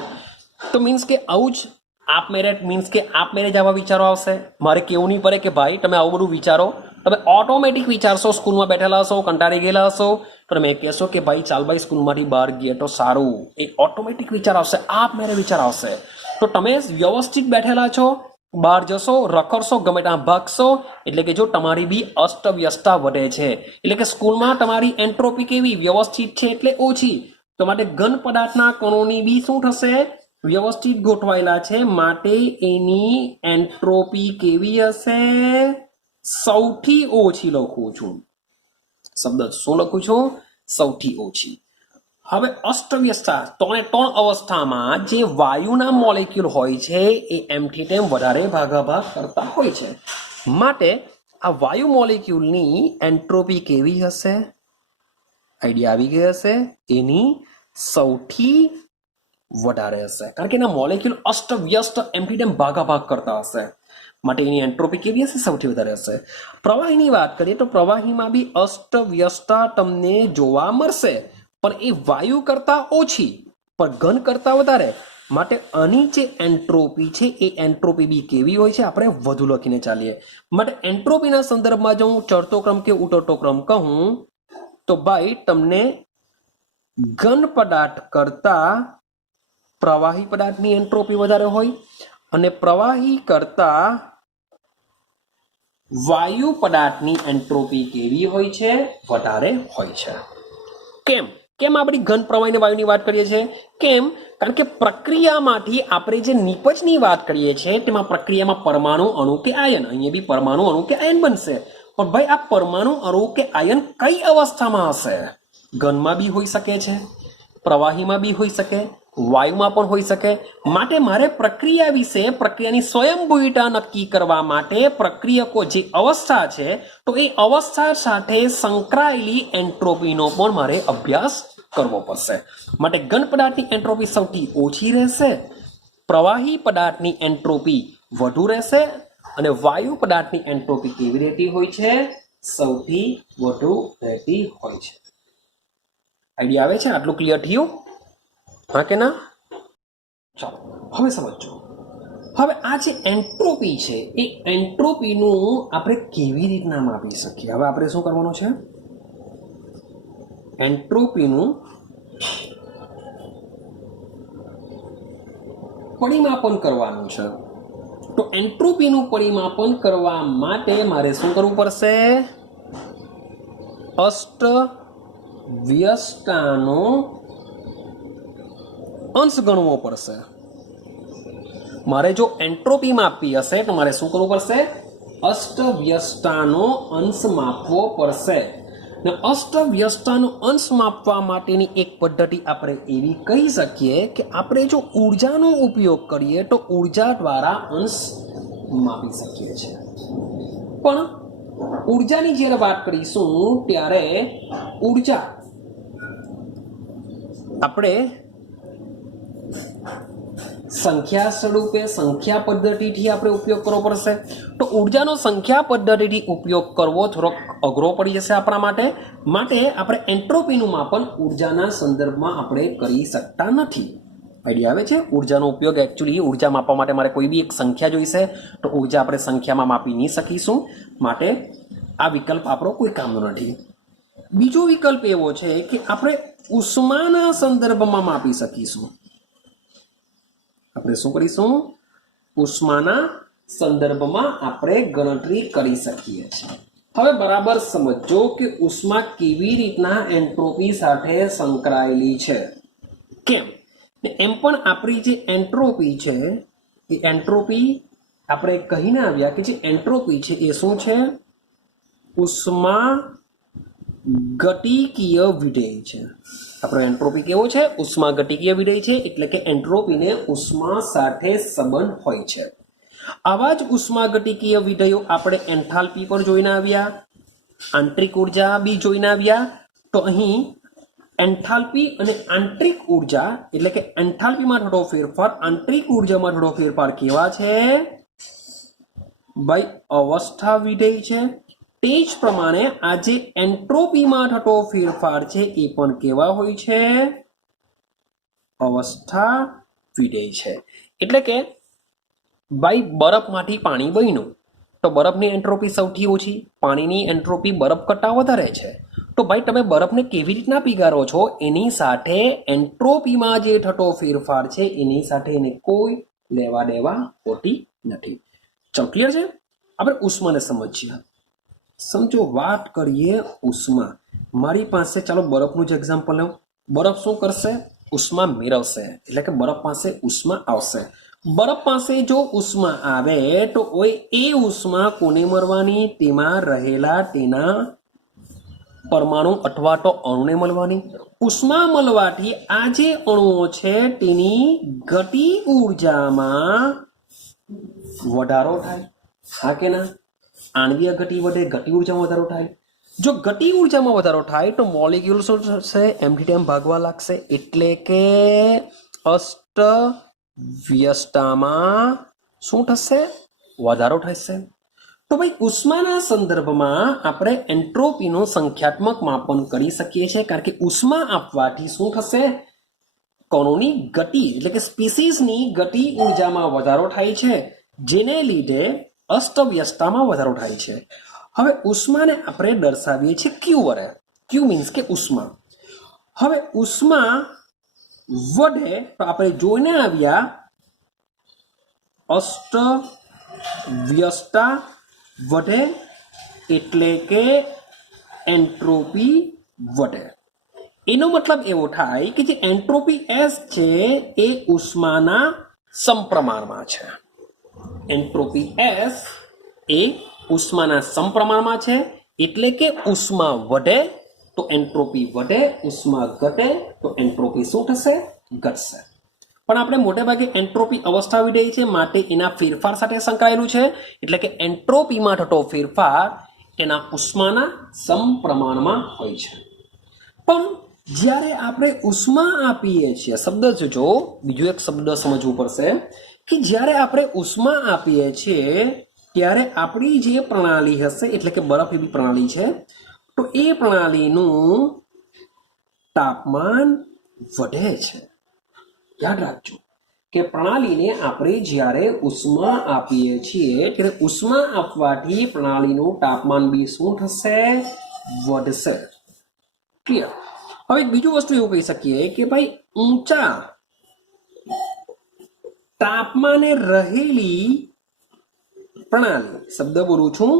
તો મીન્સ કે આવું જ આપમેળે જવા વિચારો આવશે. મારે કેવું નહીં પડે કે ભાઈ તમે આવું બધું વિચારો. તમે ઓટોમેટિક વિચારશો. સ્કૂલમાં બેઠેલા હશો, કંટાળી ગયેલા હશો તો તમે કહેશો કે ભાઈ ચાલ ભાઈ સ્કૂલમાંથી બહાર ગઈએ તો સારું. એ ઓટોમેટિક વિચાર આવશે, આપમેળે વિચાર આવશે. તો તમે વ્યવસ્થિત બેઠેલા છો, બહાર જશો, રખડશો, ગમે ત્યાં ભાગશો, એટલે કે જો તમારી બી અસ્તવ્યસ્તતા વધે છે. એટલે કે સ્કૂલમાં તમારી એન્ટ્રોપી કેવી? વ્યવસ્થિત છે એટલે ઓછી. તો માટે ઘન પદાર્થના કણોની બી શું થશે? વ્યવસ્થિત ગોઠવાયેલા છે, માટે એની એન્ટ્રોપી કેવી હશે? સૌથી ઓછી લખું છું. શબ્દ શું લખું છું? સૌથી ઓછી. હવે અસ્તવ્યસ્તતા ત્રણ અવસ્થામાં જે વાયુના મોલેક્યુલ હોય છે એ એમથી તેમ વધારે ભાગાભાગ કરતા હોય છે. માટે આ વાયુ મોલેક્યુલની એન્ટ્રોપી કેવી હશે? આઈડિયા આવી ગઈ હશે? એની સૌથી વધારે હશે, કારણ કે એના મોલેક્યુલ અસ્તવ્યસ્ત એમથી તેમ ભાગાભાગ કરતા હશે. માટે એની એન્ટ્રોપી કેવી હશે? સૌથી વધારે હશે. પ્રવાહીની વાત કરીએ તો પ્રવાહીમાં બી અસ્તવ્યસ્તતા તમને જોવા મળશે, પણ એ વાયુ કરતા ઓછી પણ ઘન કરતા વધારે. માટે આની જે એન્ટ્રોપી છે એ એન્ટ્રોપી બી કેવી હોય છે? આપણે વધુ લખીને ચાલીએ. માટે એન્ટ્રોપીના સંદર્ભમાં જો હું ચડતો ક્રમ કે ઉતરતો ક્રમ કહું તો ભાઈ તમને ઘન પદાર્થ કરતા પ્રવાહી પદાર્થની એન્ટ્રોપી વધારે હોય અને પ્રવાહી કરતા વાયુ પદાર્થની એન્ટ્રોપી કેવી હોય છે? વધારે હોય છે. કેમ આપણે ઘન પ્રવાહી વાયુની વાત કરીએ છીએ? કેમ? કારણ કે પ્રક્રિયામાંથી આપણે જે નિપજની વાત કરીએ છીએ તેમાં પ્રક્રિયામાં પરમાણુ, અણુ કે આયન, અહીંયા બી પરમાણુ, અણુ કે આયન બનશે. પણ ભાઈ આ પરમાણુ, અણુ કે આયન કઈ અવસ્થામાં હશે? ઘનમાં બી હોઈ શકે છે, પ્રવાહીમાં બી હોઈ શકે, વાયુમાં પણ હોઈ શકે. માટે મારે પ્રક્રિયા વિશે પ્રક્રિયાની સ્વયંભૂતા નક્કી કરવા માટે પ્રક્રિયકો જે અવસ્થા છે તો એ અવસ્થા સાથે સંકળાયેલી એન્ટ્રોપીનો પણ મારે અભ્યાસ કરવો પડશે. માટે ઘન પદાર્થની એન્ટ્રોપી સૌથી ઓછી રહેશે, પ્રવાહી પદાર્થની એન્ટ્રોપી વધુ રહેશે અને વાયુ પદાર્થની એન્ટ્રોપી કેવી રહેતી હોય છે? સૌથી વધુ રહેતી હોય છે. આઈડિયા આવે છે? આટલું ક્લિયર થયું? હા કે ના? ચાલો હવે સમજો. હવે આ જે એન્ટ્રોપી છે એ એન્ટ્રોપીનું આપણે કેવી રીતના માપી શકીએ? હવે આપણે શું કરવાનું છે? એન્ટ્રોપીનું પરિમાપન કરવાનું છે. તો એન્ટ્રોપીનું પરિમાપન કરવા માટે મારે શું કરવું પડશે? અષ્ટવ્યષ્ટાનો અંશ ગણવો પડશે. મારે જો એન્ટ્રોપી માપવી હશે તો મારે શું કરવું પડશે? અષ્ટવ્યષ્ટાનો અંશ માપવો પડશે. ને અષ્ટવ્યષ્ટાનો અંશ માપવા માટેની એક પદ્ધતિ આપણે એવી કહી શકીએ કે આપણે જો ઉર્જાનો ઉપયોગ કરીએ તો ઉર્જા દ્વારા અંશ માપી શકીએ છીએ. પણ ઉર્જાની જ્યારે વાત કરીશું ત્યારે ઉર્જા આપણે સંખ્યા સ્વરૂપે સંખ્યા પદ્ધતિથી આપણે ઉપયોગ કરવો પડશે. તો ઉર્જાનો સંખ્યા પદ્ધતિથી ઉપયોગ કરવો થોડોક અઘરો પડી જશે આપણા માટે. માટે આપણે એન્ટ્રોપીનું માપન ઉર્જાના સંદર્ભમાં આપણે કરી શકતા નથી. આઈડિયા આવે છે? ઉર્જાનો ઉપયોગ એકચ્યુઅલી ઉર્જા માપવા માટે મારે કોઈ બી એક સંખ્યા જોઈશે તો ઉર્જા આપણે સંખ્યામાં માપી નહીં શકીશું. માટે આ વિકલ્પ આપણો કોઈ કામનો નથી. બીજો વિકલ્પ એવો છે કે આપણે ઉષ્માના સંદર્ભમાં માપી શકીશું. આપણે શું કરીશું? ઉષ્માના સંદર્ભમાં આપણે ગણતરી કરી શકીએ છીએ. હવે બરાબર સમજો કે ઉષ્મા કેવી રીતના એન્ટ્રોપી સાથે સંકળાયેલી છે. કેમ? એમ પણ આપણી જે એન્ટ્રોપી છે એ એન્ટ્રોપી આપણે કહીને આવ્યા કે જે એન્ટ્રોપી છે એ શું છે? ઉષ્મા ગતિકીય વિધેય છે. આપણો એન્ટ્રોપી કેવો છે? ઉષ્મા ગતિકીય વિધેય છે. એટલે કે એન્ટ્રોપીને ઉષ્મા સાથે સંબંધ હોય છે. આવા જ ઉષ્મા ગતિકીય વિધેયો આપણે એન્થાલ્પી પર જોઈને આવ્યા, આંતરિક ઉર્જા બી જોઈને આવ્યા. તો અહીં એન્થાલ્પી અને આંતરિક ઉર્જા એટલે કે એન્થાલ્પીમાં થતો ફેરફાર, આંતરિક ઉર્જામાં થતો ફેરફાર કેવા છે? ભાઈ અવસ્થા વિધેય છે. તે જ પ્રમાણે આ જે એન્ટ્રોપીમાં થતો ફેરફાર છે એ પણ કેવા હોય છે? અવસ્થા વિધેય છે. એટલે કે ભાઈ બરફમાંથી પાણી બન્યું તો બરફની એન્ટ્રોપી સૌથી ઓછી, પાણીની એન્ટ્રોપી બરફ કરતાં વધારે છે. તો ભાઈ તમે બરફને કેવી રીતના પીગારો છો એની સાથે એન્ટ્રોપીમાં જે થતો ફેરફાર છે એની સાથે એને કોઈ લેવા દેવા હોતી નથી. ચાલો ક્લિયર છે? આપણે ઉષ્માને સમજીએ. સમજો વાત કરીએ ઉષ્મા. મારી પાસે ચાલો બરફનું જ એક્ઝામ્પલ લો. બરફ શું કરશે? ઉષ્મા મેળવશે. એટલે કે બરફ પાસે ઉષ્મા આવશે. બરફ પાસે જો ઉષ્મા આવે તો એ ઉષ્મા કોને મળવાની? તેમાં રહેલા તેના પરમાણુ અથવા તો અણુને મળવાની. ઉષ્મા મળવાથી આ જે અણુઓ છે તેની ગતિ ઉર્જામાં વધારો થાય. હા કે ના? આણ્વીય ગતિ વધે, ગતિ ઉર્જામાં વધારો થાય. જો ગતિ ઉર્જામાં વધારો થાય તો મોલિક્યુલ શું થશે? એમથી તેમ ભાગવા લાગશે. એટલે કે અષ્ટવ્યષ્ટામાં શું થશે? વધારો થશે. તો ભાઈ ઉષ્માના સંદર્ભમાં આપણે એન્ટ્રોપીનું સંખ્યાત્મક માપન કરી શકીએ છીએ. કારણ કે ઉષ્મા આપવાથી શું થશે? કણોની ગતિ એટલે કે સ્પીસીસની ગતિ ઉર્જામાં વધારો થાય છે, જેને લીધે અષ્ટવ્યષ્ટામાં વધારો થાય છે. હવે ઉષ્માને આપણે દર્શાવીએ છીએ ક્યુ વડે. ક્યુ મીન્સ કે ઉષ્મા. હવે ઉષ્મા વધે તો આપણે જોઈને આવ્યા અષ્ટવ્યષ્ટા વધે એટલે કે એન્ટ્રોપી વધે. એનો મતલબ એવો થાય કે જે એન્ટ્રોપી એસ છે એ ઉષ્માના સમપ્રમાણમાં છે. એન્ટ્રોપી એસ એ ઉષ્માના સમપ્રમાણમાં છે. એટલે કે ઉષ્મા વધે તો એન્ટ્રોપી વધે, ઉષ્મા ઘટે તો એન્ટ્રોપી શું થશે? ઘટશે. પણ આપણે મોટે ભાગે એન્ટ્રોપી અવસ્થા વિધેય છે માટે એના ફેરફાર સાથે સંકળાયેલું છે, એટલે કે એન્ટ્રોપીમાં થતો ફેરફાર એના ઉષ્માના સમપ્રમાણમાં હોય છે. પણ જ્યારે આપણે ઉષ્મા આપીએ છીએ, શબ્દ જોજો, બીજો એક શબ્દ સમજવું પડશે કે જ્યારે આપણે ઉષ્મા આપીએ છીએ ત્યારે આપણી જે પ્રણાલી હશે, એટલે કે બરફ એવી પ્રણાલી છે, તો એ પ્રણાલીનું તાપમાન વધે છે. યાદ રાખજો કે પ્રણાલીને આપણે જ્યારે ઉષ્મા આપીએ છીએ ત્યારે ઉષ્મા આપવાથી પ્રણાલીનું તાપમાન બી શું થશે? વધશે. ક્લિયર? હવે બીજું વસ્તુ એવું કહી શકીએ કે ભાઈ ઊંચા તાપમાને રહેલી પ્રણાલી, શબ્દ બોલું છું,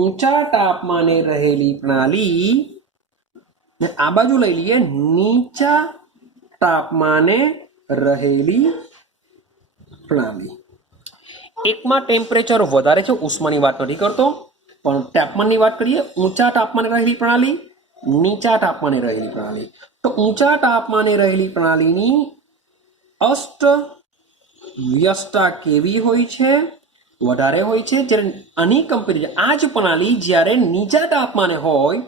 ઊંચા તાપમાને રહેલી પ્રણાલી ને આ બાજુ લઈ લઈએ નીચા તાપમાને રહેલી પ્રણાલી. એકમાં ટેમ્પરેચર વધારે છે, ઉષ્માની વાત નથી કરતો, પણ તાપમાનની વાત કરીએ. ઊંચા તાપમાને રહેલી પ્રણાલી, નીચા તાપમાને રહેલી પ્રણાલી. તો ઊંચા તાપમાને રહેલી પ્રણાલીની અષ્ટ વ્યસ્તતા કેવી હોય છે? વધારે હોય છે. જ્યારે આની કમ્પેરિઝન આ જ પ્રણાલી જ્યારે નીચા તાપમાને હોય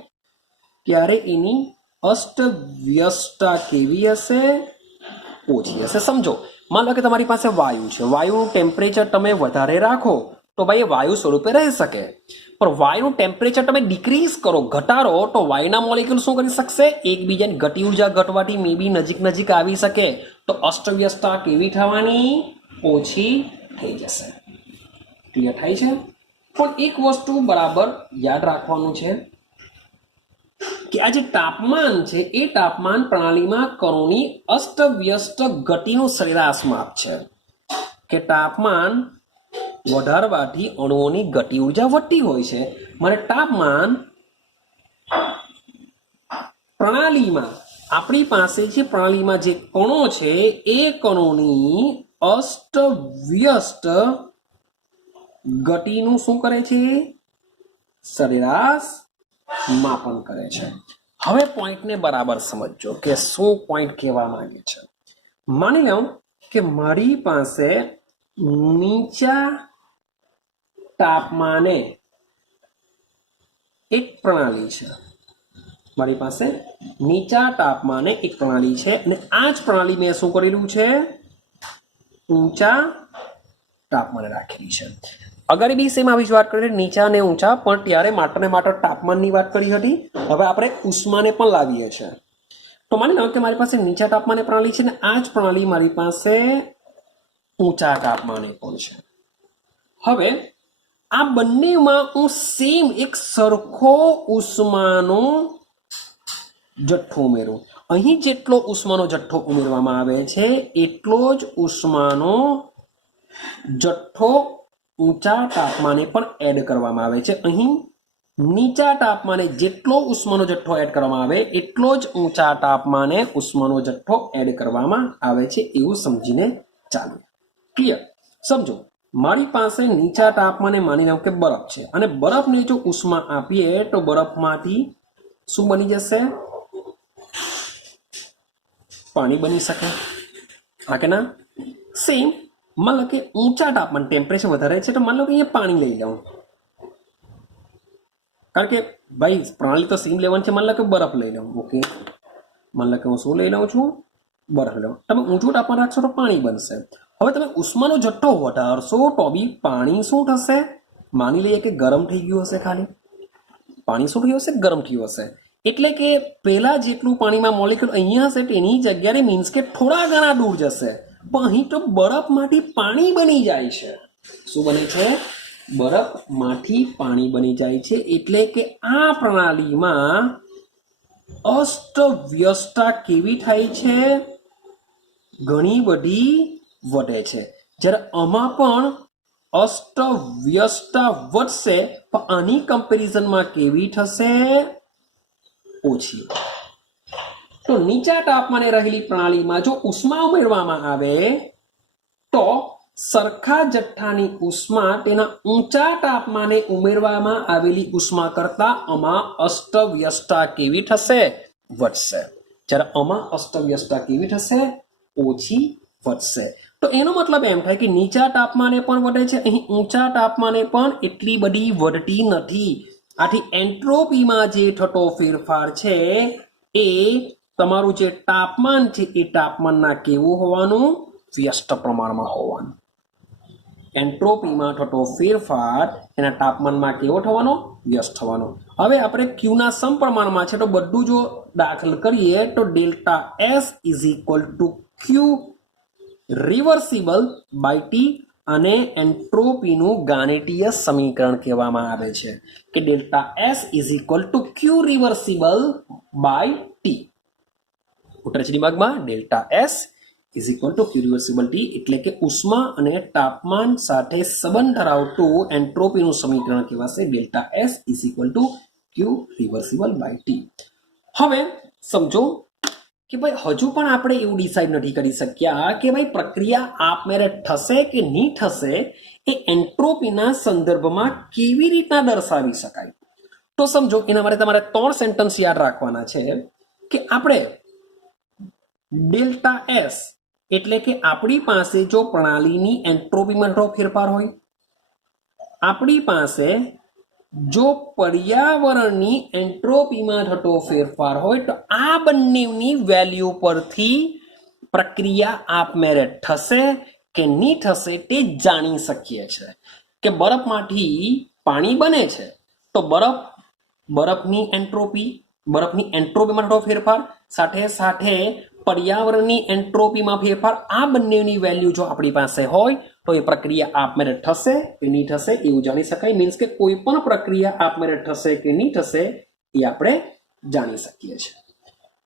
ત્યારે એની અષ્ટ વ્યસ્તતા કેવી હશે? ઓછી હશે. સમજો, માન લો કે તમારી પાસે વાયુ છે, વાયુનું ટેમ્પરેચર તમે વધારે રાખો તો ભાઈ એ વાયુ સ્વરૂપે રહી શકે, પણ વાયુનું ટેમ્પરેચર તમે ડિક્રીઝ કરો, ઘટાડો, તો વાયુના મોલેક્યુલ શું કરી શકશે? એકબીજાની ગતિ ઉર્જા ઘટવાથી મે બી નજીક આવી શકે, તો અષ્ટવ્યસ્તતા કેવી થવાની? ઓછી થઈ જશે. ક્લિયર થાય છે? પણ એક વસ્તુ બરાબર યાદ રાખવાનું છે કે આ જે તાપમાન છે એ તાપમાન પ્રણાલીમાં કણોની અસ્તવ્યસ્ત ગતિનું સરેરાશ માપ છે, કે તાપમાન વધારવાથી અણુઓની ગતિ ઉર્જા વધતી હોય છે. મારે તાપમાન પ્રણાલીમાં આપણી પાસે જે પ્રણાલીમાં જે કણો છે એ કણોની અસ્તવ્યસ્ત ગતિનું શું કરે છે? સરેરાશ માપન કરે છે. હવે પોઈન્ટને બરાબર સમજો કે શું પોઈન્ટ કહેવા માંગે છે. માની લો કે મારી પાસે નીચા તાપમાને એક પ્રણાલી છે, મારી પાસે નીચા તાપમાને એક પ્રણાલી છે અને આ જ પ્રણાલી મેં શું કરેલું છે? ઊંચા તાપમાને રાખેલી છે. અગાડી બી સેમ આવી જ વાત કરી, નીચા અને ઊંચા, પણ ત્યારે માત્ર ને માત્ર તાપમાનની વાત કરી હતી. હવે આપણે ઉષ્માને પણ લાવીએ છીએ. તો માની લો કે મારી પાસે નીચા તાપમાને પ્રણાલી છે ને આ જ પ્રણાલી મારી પાસે ઊંચા તાપમાને પણ છે. હવે આ બંનેમાં હું સેમ એક સરખો ઉષ્માનો જથ્થો ઉમેરું. અહીં જેટલો ઉષ્માનો જથ્થો ઉમેરવામાં આવે છે એટલો જ ઉષ્માનો જથ્થો ઊંચા તાપમાને પણ એડ કરવામાં આવે છે. અહીં નીચા તાપમાને જેટલો ઉષ્માનો જથ્થો એડ કરવામાં આવે એટલો જ ઊંચા તાપમાને ઉષ્માનો જથ્થો એડ કરવામાં આવે છે, એવું સમજીને ચાલો. ક્લિયર? સમજો, મારી પાસે નીચા તાપમાને માની લો કે બરફ છે અને બરફને જો ઉષ્મા આપીએ તો બરફમાંથી શું બની જશે? પાણી બની શકે. હા કે ના? સેમ માન લો કે ઊંચા તાપમાન ટેમ્પરેચર વધારે છે તો માન લો કે અહીંયા પાણી લઈ લઉં, કારણ કે ભાઈ પ્રણાલી તો સેમ લેવાની છે. માન લો કે બરફ લઈ લઉં. ઓકે, માન લો કે હું શું લઈ લઉં છું? બરફ લઉં. તમે ઊંચું તાપમાન રાખશો તો પાણી બનશે. હવે તમે ઉષ્માનો જથ્થો વધારશો તો બી પાણી શું થશે? માની લઈએ કે ગરમ થઈ ગયું હશે. ખાલી પાણી શું થયું હશે? ગરમ થયું હશે. એટલે કે પહેલા જેટલું પાણીમાં મોલેક્યુલ અહીંયા હશે તેની જગ્યાએ મીન્સ કે થોડા ઘણા દૂર જશે, પણ અહીં તો બરફમાંથી પાણી બની જાય છે. શું બને છે? બરફમાંથી પાણી બની જાય છે. એટલે કે આ પ્રણાલીમાં અસ્તવ્યસ્તતા કેવી થાય છે? ઘણી બધી વધે છે. જ્યારે આમાં પણ અસ્તવ્યસ્તતા વધશે, પણ આની કમ્પેરિઝનમાં કેવી થશે? ઓછી. તો નીચા તાપમાને રહેલી પ્રણાલીમાં જો ઉષ્મા ઉમેરવામાં આવે તો સરખા જથ્થાની ઉષ્મા તેના ઊંચા તાપમાને ઉમેરવામાં આવેલી ઉષ્મા કરતા આમાં અસ્તવ્યસ્તતા કેવી થશે? વધશે. જ્યારે આમાં અસ્તવ્યસ્તતા કેવી થશે? ઓછી વધશે. તો એનો મતલબ એમ થાય કે નીચા તાપમાને પણ વધે છે, અહીં ઊંચા તાપમાને પણ એટલી બધી વધતી નથી. આથી એન્ટ્રોપીમાં જે થતો ફેરફાર છે એ તમારું જે તાપમાન છે એ તાપમાનના કેવું હોવાનું? વ્યસ્ત પ્રમાણમાં હોવાનું. એન્ટ્રોપીમાં થતો ફેરફાર એના તાપમાનમાં કેવો થવાનો? વ્યસ્ત થવાનો. હવે આપણે ક્યુના સમપ્રમાણમાં છે તો બધું જો દાખલ કરીએ તો delta S is equal to Q reversible by T અને એન્ટ્રોપીનું ગાણિતીય સમીકરણ કહેવામાં આવે છે કે delta S is equal to Q reversible by T. ઉત્તર છે દિમાગમાં? Delta S is equal to Q reversible T એટલે કે ઉષ્મા અને તાપમાન સાથે સંબંધ ધરાવતું એન્ટ્રોપીનું સમીકરણ કહેવાશે delta S is equal to Q reversible by T. હવે સમજો કે ભાઈ હજુ પણ આપણે એવું ડિસાઈડ નથી કરી શક્યા કે ભાઈ પ્રક્રિયા આપમેળે થશે કે નહીં થશે એ એન્ટ્રોપીના સંદર્ભમાં કેવી રીતના દર્શાવી શકાય. તો સમજો એના માટે તમારે 3 સેન્ટેન્સ યાદ રાખવાના છે કે આપણે ડેલ્ટા એસ એટલે કે આપણી પાસે જો પ્રણાલીની એન્ટ્રોપીમાં થતો ફેરફાર હોય, આપણી પાસે જો પર્યાવરણની એન્ટ્રોપીમાં થતો ફેરફાર હોય તો આ બંનેની વેલ્યુ પરથી પ્રક્રિયા આપમેળે થશે કે નહીં થશે તે જાણી શકીએ છીએ. કે બરફમાંથી પાણી બને છે તો બરફની એન્ટ્રોપીમાં થતો ફેરફાર સાથે સાથે પર્યાવરણની એન્ટ્રોપીમાં ફેરફાર, આ બંનેની વેલ્યુ જો આપણી પાસે હોય તો એ પ્રક્રિયા આપમેળે થશે કે નહીં થશે એવું જાણી શકાય. મીન્સ કે કોઈ પણ પ્રક્રિયા આપમેળે થશે કે નહીં થશે એ આપણે જાણી શકીએ છીએ.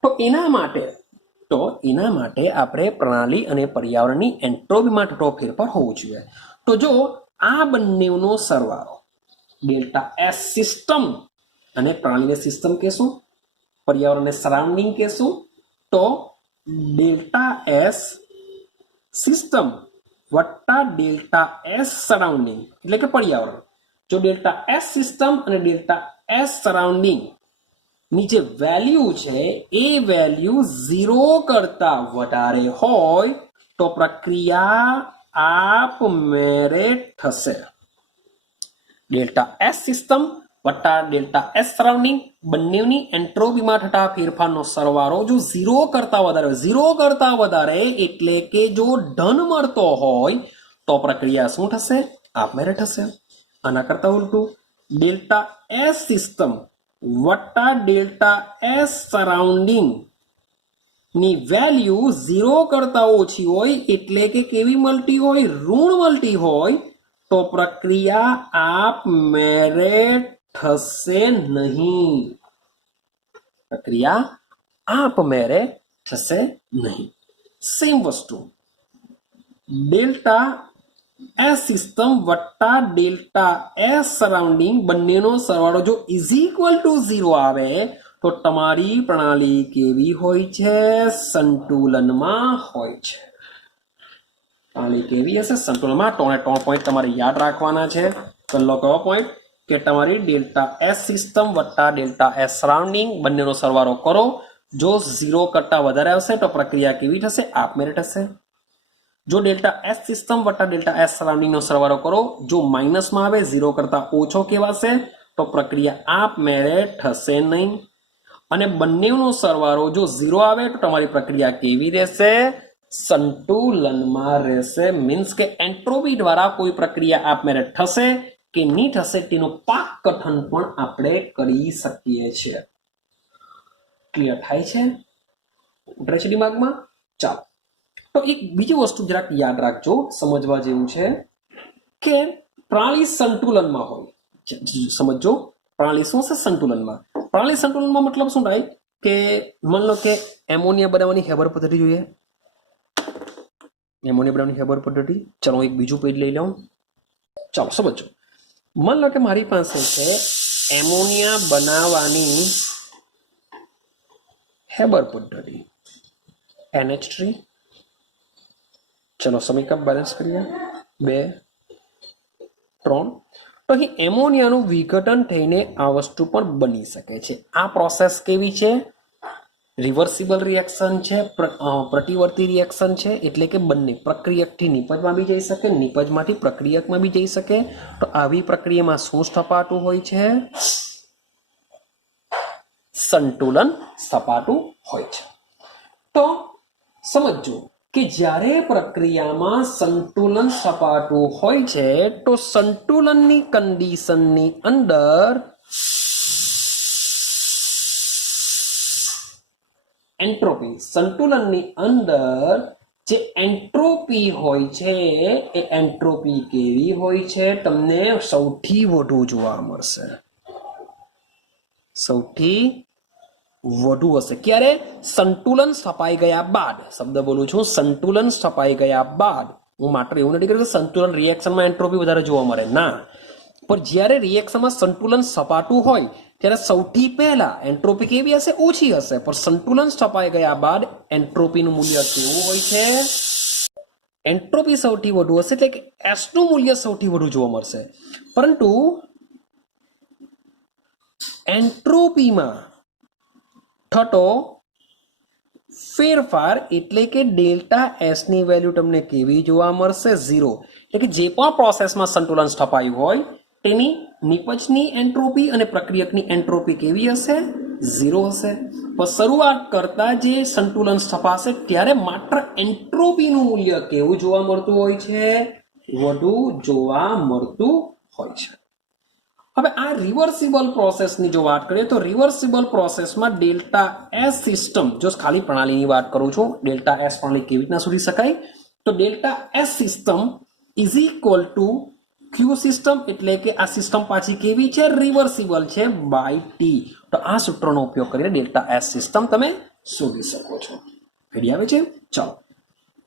તો એના માટે આપણે પ્રણાલી અને પર્યાવરણની એન્ટ્રોપીમાં થતો ફેરફાર હોવો જોઈએ. તો જો આ બંનેનો સરવાળો ડેલ્ટા એસ સિસ્ટમ અને પ્રણાલીને સિસ્ટમ કહેશું, પર્યાવરણને સરાઉન્ડિંગ કહેશું, તો ડેલ્ટા એસ સિસ્ટમ વત્તા ડેલ્ટા એસ સરાઉન્ડિંગ એટલે કે પર્યાવરણ. જો ડેલ્ટા એસ સિસ્ટમ અને ડેલ્ટા એસ સરાઉન્ડિંગ ની જે વેલ્યુ છે એ વેલ્યુ 0 કરતા વધારે હોય તો પ્રક્રિયા આપમેળે થશે. ડેલ્ટા એસ સિસ્ટમ વત્તા ડેલ્ટા એસ સરાઉન્ડિંગ બંનેની એન્ટ્રોપીમાં થતા ફેરફારનો સરવાળો જો 0 કરતા વધારે એટલે કે જો ધન મળતો હોય તો પ્રક્રિયા શું થશે? આપમેળે થશે. આના કરતા ઉલટું ડેલ્ટા એસ સિસ્ટમ વત્તા ડેલ્ટા એસ સરાઉન્ડિંગ ની વેલ્યુ 0 કરતા ઓછી હોય એટલે કે કેવી મળતી હોય? ઋણ મળતી હોય તો પ્રક્રિયા આપમેળે થશે નહીં. સેમ વસ્તુ ડેલ્ટા એસ સિસ્ટમ વત્તા ડેલ્ટા એસ સરાઉન્ડિંગ બંનેનો સરવાળો જો ઇઝ ઇક્વલ ટુ 0 આવે તો તમારી પ્રણાલી કેવી હોય છે? સંતુલનમાં હોય છે. પ્રણાલી કેવી હશે? સંતુલનમાં. 3 પોઈન્ટ તમારે યાદ રાખવાના છે. પહેલો કયો પોઈન્ટ? કે તમારી ડેલ્ટા એસ સિસ્ટમ વત્તા ડેલ્ટા એસ સરાઉન્ડિંગ બંનેનો સરવાળો કરો, જો 0 કરતા વધારે આવશે તો પ્રક્રિયા કેવી થશે? આપમેળે થશે. જો ડેલ્ટા એસ સિસ્ટમ વત્તા ડેલ્ટા એસ સરાઉન્ડિંગનો સરવાળો કરો, જો માઇનસમાં આવે 0 કરતા ઓછો કહેવાશે તો પ્રક્રિયા આપમેળે થશે નહીં. અને બંનેનો સરવાળો જો 0 આવે તો તમારી પ્રક્રિયા કેવી રહેશે? સંતુલનમાં રહેશે. મીન્સ કે એન્ટ્રોપી દ્વારા કોઈ પ્રક્રિયા આપમેળે થશે કે નહીં થશે તેનું પાક કથન પણ આપણે કરી શકીએ છીએ. ક્લિયર થાય છે? ઉતરે છે દિમાગમાં? ચાલો, તો એક બીજી વસ્તુ જરાક યાદ રાખજો, સમજવા જેવું છે કે પ્રણાલી સંતુલનમાં હોય. સમજો પ્રણાલી શું છે? સંતુલનમાં. પ્રણાલી સંતુલનમાં મતલબ શું થાય કે માની લો કે એમોનિયા બનાવવાની હેબર પદ્ધતિ જોઈએ. એમોનિયા બનાવવાની હેબર પદ્ધતિ. ચાલો એક બીજું પેજ લઈ લઉં. ચાલો સમજો. માની લો કે મારી પાસે છે એમોનિયા બનાવવાની હેબર પદ્ધતિ NH3. ચલો સમીકરણ બેલેન્સ કરીએ. 2 3. તો અહીં એમોનિયાનું વિઘટન થઈને આ વસ્તુ પણ બની શકે છે. આ પ્રોસેસ કેવી છે? રિવર્સિબલ રિએક્શન છે, પ્રતિવર્તી રિએક્શન છે, એટલે કે બંને પ્રક્રિયકથી નિપજમાં બી જઈ શકે, નિપજમાંથી પ્રક્રિયકમાં બી જઈ શકે. તો આવી પ્રક્રિયામાં શું સપાટું હોય છે? સંતુલન સપાટું હોય છે. તો સમજો કે જ્યારે પ્રક્રિયામાં સંતુલન સપાટું હોય છે તો સંતુલનની કન્ડિશનની અંદર એન્ટ્રોપી, સંતુલનની અંદર જે એન્ટ્રોપી હોય છે એ એન્ટ્રોપી કેવી હોય છે તમને સૌથી વધુ જોવા મળશે. સૌથી વધુ હશે ક્યારે? સંતુલન સ્થપાઈ ગયા બાદ. શબ્દ બોલું છું, સંતુલન સ્થપાઈ ગયા બાદ. હું માત્ર એવું નથી કર્યું કે સંતુલન રિએક્શનમાં એન્ટ્રોપી વધારે જોવા મળે, ના, પણ જ્યારે રિએક્શનમાં સંતુલન સપાટું હોય ત્યારે સૌથી પહેલા એન્ટ્રોપી કેવી હશે? ઓછી હશે. પણ સંતુલન સ્થપાઈ ગયા બાદ એન્ટ્રોપીનું મૂલ્ય કેવું હોય છે? એન્ટ્રોપી સૌથી વધુ હશે, એટલે કે એસ નું મૂલ્ય સૌથી વધુ જોવા મળશે. પરંતુ એન્ટ્રોપીમાં થતો ફેરફાર એટલે કે ડેલ્ટા એસ ની વેલ્યુ તમને કેવી જોવા મળશે? 0. એટલે કે જે પણ પ્રોસેસમાં સંતુલન સ્થપાયું હોય તેની નિપજની એન્ટ્રોપી અને પ્રક્રિયકની એન્ટ્રોપી કેવી હશે? 0 હશે. પણ શરૂઆત કરતા જે સંતુલન સ્થપાશે ત્યારે માત્ર એન્ટ્રોપીનું મૂલ્ય કેવું જોવા મળતું હોય છે? વધુ જોવા મળતું હોય છે. હવે આ રિવર્સિબલ પ્રોસેસની જો વાત કરીએ તો રિવર્સિબલ પ્રોસેસમાં ડેલ્ટા એસ સિસ્ટમ, જો ખાલી પ્રણાલીની વાત કરું છું, ડેલ્ટા એસ પ્રણાલી કેવી રીતના શોધી શકાય? તો delta S system is equal to Q system, એટલે કે આ સિસ્ટમ પાછી કેવી છે? રિવર્સિબલ છે, બાય ટી. તો આ સૂત્રનો ઉપયોગ કરીને ડેલ્ટા એસ સિસ્ટમ તમે શોધી શકો છો. આઈડિયા આવે છે? ચાલો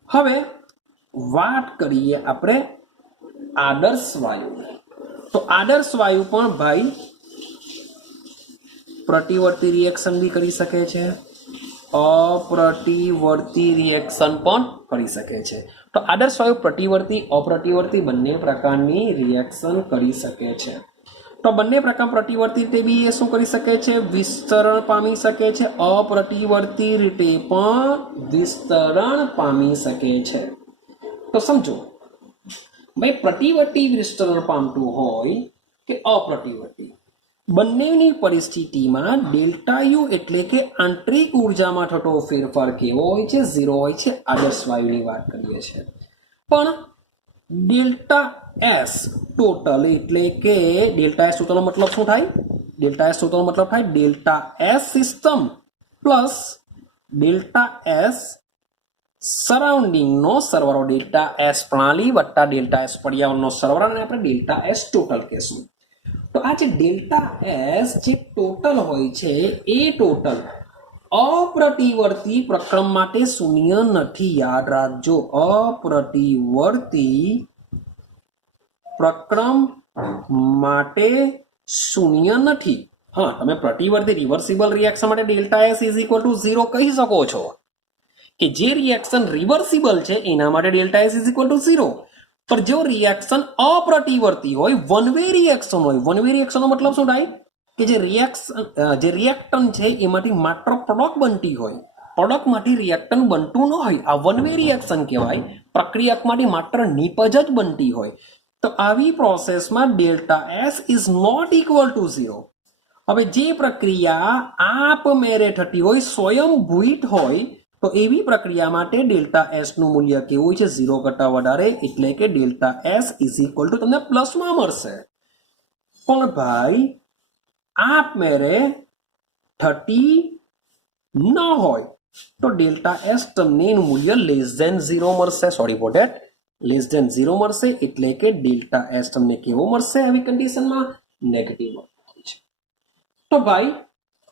હવે વાત કરીએ આપણે આદર્શ વાયુની. તો આદર્શ વાયુ પણ ભાઈ પ્રતિવર્તી રિએક્શન બી કરી શકે છે, અપ્રતિવર્તી રિએક્શન પણ કરી શકે છે. તો આદર્શ વાયુ પ્રતિવર્તી, અપ્રતિવર્તી બંને પ્રકારની રિએક્શન કરી શકે છે. તો બંને પ્રકાર પ્રતિવર્તી રીતે બી એ શું કરી શકે છે? વિસ્તરણ પામી શકે છે. અપ્રતિવર્તી રીતે પણ વિસ્તરણ પામી શકે છે. તો સમજો ભાઈ, પ્રતિવર્તી વિસ્તરણ પામતું હોય કે અપ્રતિવર્તી, બંનેની પરિસ્થિતિમાં ડેલ્ટા યુ એટલે કે આંતરિક ઉર્જામાં થતો ફેરફાર કેવો હોય છે? 0 હોય છે. આદર્શ વાયુની વાત કરીએ છીએ. પણ ડેલ્ટા એસ ટોટલ એટલે કે ડેલ્ટા એસ ટોટલ મતલબ શું થાય? ડેલ્ટા એસ ટોટલ મતલબ થાય delta S system plus delta S surrounding નો સરવાળો, ડેલ્ટા એસ પ્રણાલી વત્તા ડેલ્ટા એસ પર્યાવરણનો સરવાળો, અને આપણે ડેલ્ટા એસ ટોટલ કહેશું. તો આ જે ડેલ્ટા એસ જે ટોટલ હોય છે એ ટોટલ અપ્રતિવર્તી પ્રક્રમ માટે શૂન્ય નથી. યાદ રાખજો, અપ્રતિવર્તી પ્રક્રમ માટે શૂન્ય નથી. હા, તમે પ્રતિવર્તી રિવર્સિબલ રિએક્શન માટે delta S is equal to 0 કહી શકો છો કે જે રિએક્શન રિવર્સિબલ છે એના માટે delta S is equal to 0. પણ જો રિએક્શન અપ્રતિવર્તી હોય, વન વે રિએક્શન હોય, વન વે રિએક્શનનો મતલબ શું થાય? કે જે રિએક્ટન્ટ છે એમાંથી માત્ર પ્રોડક્ટ બનતી હોય, પ્રોડક્ટમાંથી રિએક્ટન્ટ બનતું ન હોય, આ વન વે રિએક્શન કહેવાય. પ્રક્રિયકમાંથી માત્ર નિપજ જ બનતી હોય. તો આવી પ્રોસેસમાં delta S is not equal to 0. હવે જે પ્રક્રિયા આપમેળે થતી હોય, સ્વયંભૂત હોય, તો એવી પ્રક્રિયા માટે ડેલ્ટા એસ નું મૂલ્ય કેવું છે? 0 કરતા વધારે, એટલે કે delta S is equal two તમને પ્લસમાં મળશે. પણ ભાઈ આપમેળે થતી ન હોય તો ડેલ્ટા એસ તમને એનું મૂલ્ય લેસ ધેન 0 મળશે. Sorry for that, less than 0 મળશે, એટલે કે ડેલ્ટા એસ તમને કેવો મળશે? આવી કન્ડિશનમાં નેગેટિવ મળશે. તો ભાઈ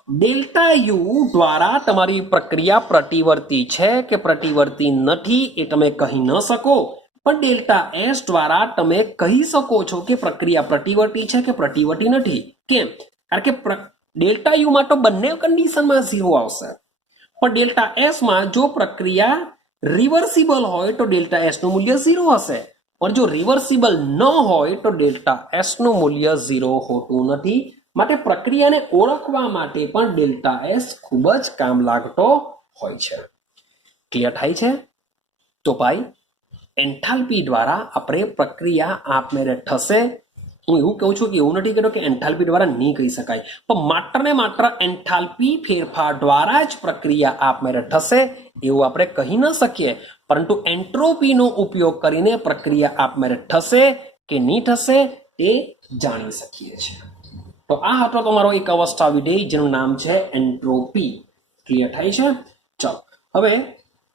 ડેલ્ટા યુ દ્વારા તમારી પ્રક્રિયા પ્રતિવર્તી છે કે પ્રતિવર્તી નથી એ તમે કહી ન શકો, પણ ડેલ્ટા એસ દ્વારા તમે કહી શકો છો કે પ્રક્રિયા પ્રતિવર્તી છે કે પ્રતિવર્તી નથી. કેમ? કારણ કે ડેલ્ટા યુ માં તો બંને કન્ડિશનમાં 0 આવશે, પણ ડેલ્ટા એસ માં જો પ્રક્રિયા રિવર્સિબલ હોય તો ડેલ્ટા એસ નું મૂલ્ય 0 હશે, પણ જો રિવર્સિબલ ન હોય તો ડેલ્ટા એસ નું મૂલ્ય 0 હોતું નથી. માટે પ્રક્રિયાને ઓળખવા માટે પણ ડેલ્ટા એસ ખૂબ જ કામ લાગતો હોય છે. ક્લિયર થાય છે? તો ભાઈ એન્થાલ્પી દ્વારા આપણે પ્રક્રિયા આપમેળે થશે. હું એવું કહું છું કે એવું નથી કહેતો કે એન્થાલ્પી દ્વારા નહીં કહી શકાય, પણ માત્ર ને માત્ર એન્થાલ્પી ફેરફાર દ્વારા જ પ્રક્રિયા આપમેળે થશે એવું આપણે કહી ન શકીએ, પરંતુ એન્ટ્રોપીનો ઉપયોગ કરીને પ્રક્રિયા આપમેળે થશે કે નહીં થશે એ જાણી શકીએ છીએ. તો આ હતો તમારો એક અવસ્થા વિધેય જેનું નામ છે એન્ટ્રોપી. ક્લિયર થાય છે? ચાલો હવે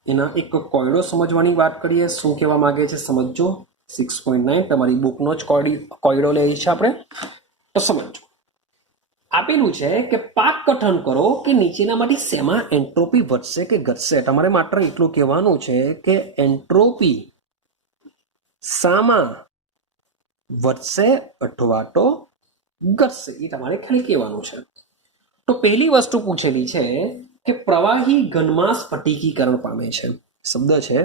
એના એક કોયડો સમજવાની વાત કરીએ. શું કહેવા માંગે છે સમજો. 6.9 તમારી બુકનો જ કોયડો લે છે આપણે. તો સમજો, આપેલું છે કે પાક કથન કરો કે નીચેનામાંથી શેમાં એન્ટ્રોપી વધશે કે ઘટશે. તમારે માત્ર એટલું કહેવાનું છે કે એન્ટ્રોપી શામાં વધશે અથવા તો ઘટશે, એ તમારે ખાલી કહેવાનું છે. તો પહેલી વસ્તુ પૂછેલી છે કે પ્રવાહી ઘનમાં સ્ફટિકીકરણ પામે છે. શબ્દ છે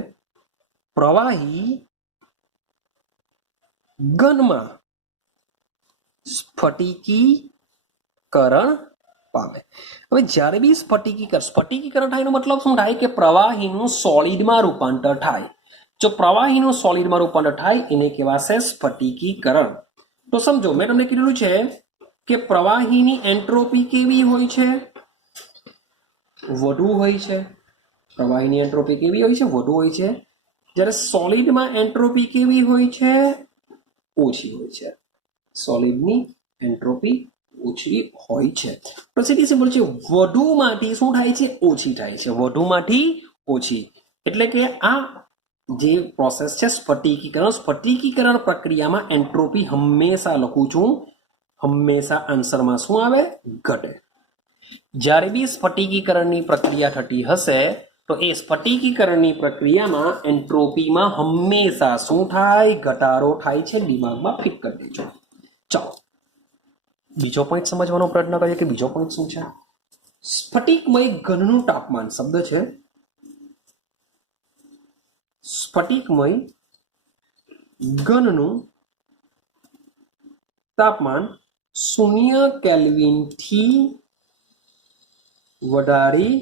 પ્રવાહી ઘનમાં સ્ફટિકીકરણ પામે. હવે જ્યારે બી સ્ફટિકીકરણ થાય એનો મતલબ શું થાય કે પ્રવાહીનું સોલિડમાં રૂપાંતર થાય. જો પ્રવાહીનું સોલિડમાં રૂપાંતર થાય એને કહેવાશે સ્ફટિકીકરણ. તો સમજો, મેં તમને કીધું છે કે પ્રવાહીની એન્ટ્રોપી કેવી હોય છે? વધુ હોય છે. પ્રવાહીની એન્ટ્રોપી કેવી હોય છે? વધુ હોય છે. જ્યારે સોલિડમાં એન્ટ્રોપી કેવી હોય છે? ઓછી હોય છે. સોલિડની એન્ટ્રોપી ઓછી હોય છે. તો સીધી સિમ્પલ છે, વધુમાંથી શું થાય છે? ઓછી થાય છે. વધુમાંથી ઓછી એટલે કે આ જે પ્રોસેસ છે સ્ફટિકીકરણ પ્રક્રિયામાં એન્ટ્રોપી હંમેશા લખું છું, હંમેશા આન્સરમાં શું આવે? ઘટે. જ્યારે બી સ્ફટિકીકરણની પ્રક્રિયા થતી હશે તો એ સ્ફટિકીકરણની પ્રક્રિયામાં એન્ટ્રોપીમાં હંમેશા શું થાય? ઘટાડો થાય છે. દિમાગમાં ફિટ કરી દેજો. ચાલો બીજો પોઈન્ટ સમજવાનો પ્રયત્ન કરીએ કે બીજો પોઈન્ટ શું છે. સ્ફટિકમય ઘનનું તાપમાન. શબ્દ છે સ્ફટિકમય ઘનનું તાપમાન 0 કેલ્વિન થી વધારી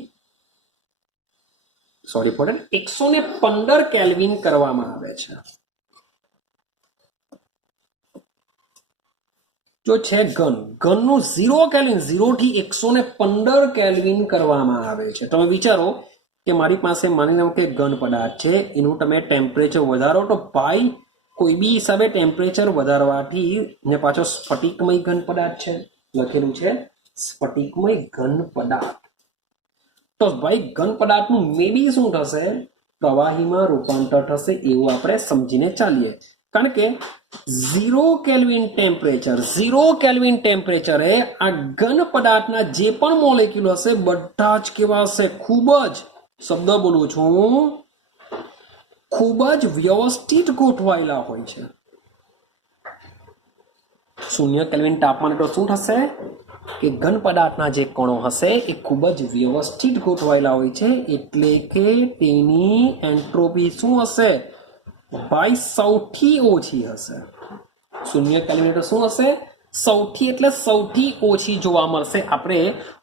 115 કેલ્વિન કરવામાં આવે છે. જો છે ઘનનું 0 કેલ્વિન, 0 થી 115 કેલ્વિન કરવામાં આવે છે. તમે વિચારો કે મારી પાસે માની લો કે ઘન પદાર્થ છે, એનું તમે ટેમ્પરેચર વધારો તો ભાઈ કોઈ બી હિસાબે ટેમ્પરેચર વધારવાથી ને પાછો સ્ફટિકમય ઘન પદાર્થ છે, લખેલું છે સ્ફટિકમય ઘન પદાર્થ. તો ભાઈ ઘન પદાર્થનું મે બી શું થશે? પ્રવાહીમાં રૂપાંતર થશે એવું આપણે સમજીને ચાલીએ. કારણ કે 0 કેલ્વિન ટેમ્પરેચરે આ ઘન પદાર્થના જે પણ મોલેક્યુલ હશે બધા જ કેવા હશે? ખૂબ જ, શબ્દ બોલું છું, ખૂબ જ વ્યવસ્થિત ગોઠવાયેલા હોય છે. 0 કેલ્વિન તાપમાન તો શું થશે કે ઘન પદાર્થના જે કણો હશે એ ખૂબ જ વ્યવસ્થિત ગોઠવાયેલા હોય છે, એટલે કે તેની એન્ટ્રોપી શું હશે ભાઈ? સૌથી ઓછી હશે. 0 કેલ્વિન તો શું હશે? સૌથી એટલે સૌથી ઓછી જોવા મળશે. આપણે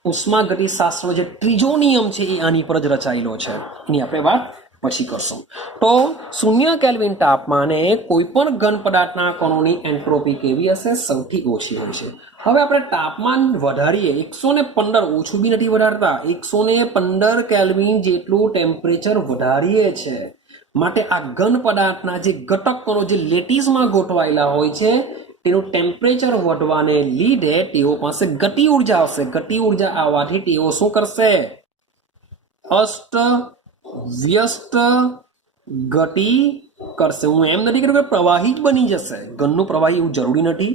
ઉષ્માગતિશાસ્ત્રનો જે ત્રીજો નિયમ છે એ આની પર જ રચાયેલો છે, એની આપણે વાત પછી કરશું. તો 0 કેલ્વિન તાપમાને કોઈ પણ ઘન પદાર્થના કણોની એન્ટ્રોપી કેવી હશે? સૌથી ઓછી હોય છે. હવે આપણે તાપમાન વધારીએ, 115, ઓછું બી નથી વધારતા, 115 કેલ્વિન જેટલું ટેમ્પરેચર વધારીએ છે. માટે આ ઘન પદાર્થના જે ઘટક કણો જે લેટીસમાં ગોઠવાયેલા હોય છે તેનું ટેમ્પરેચર વધવાને લીધે તેઓ પાસે ગતિ ઉર્જા આવશે. ગતિ ઉર્જા આવવાથી તેઓ શું કરશે? અસ્ત વ્યસ્ત ગતિ કરશે. હું એમ નથી કહેતો કે પ્રવાહી જ બની જશે. ઘનનું પ્રવાહી એવું જરૂરી નથી.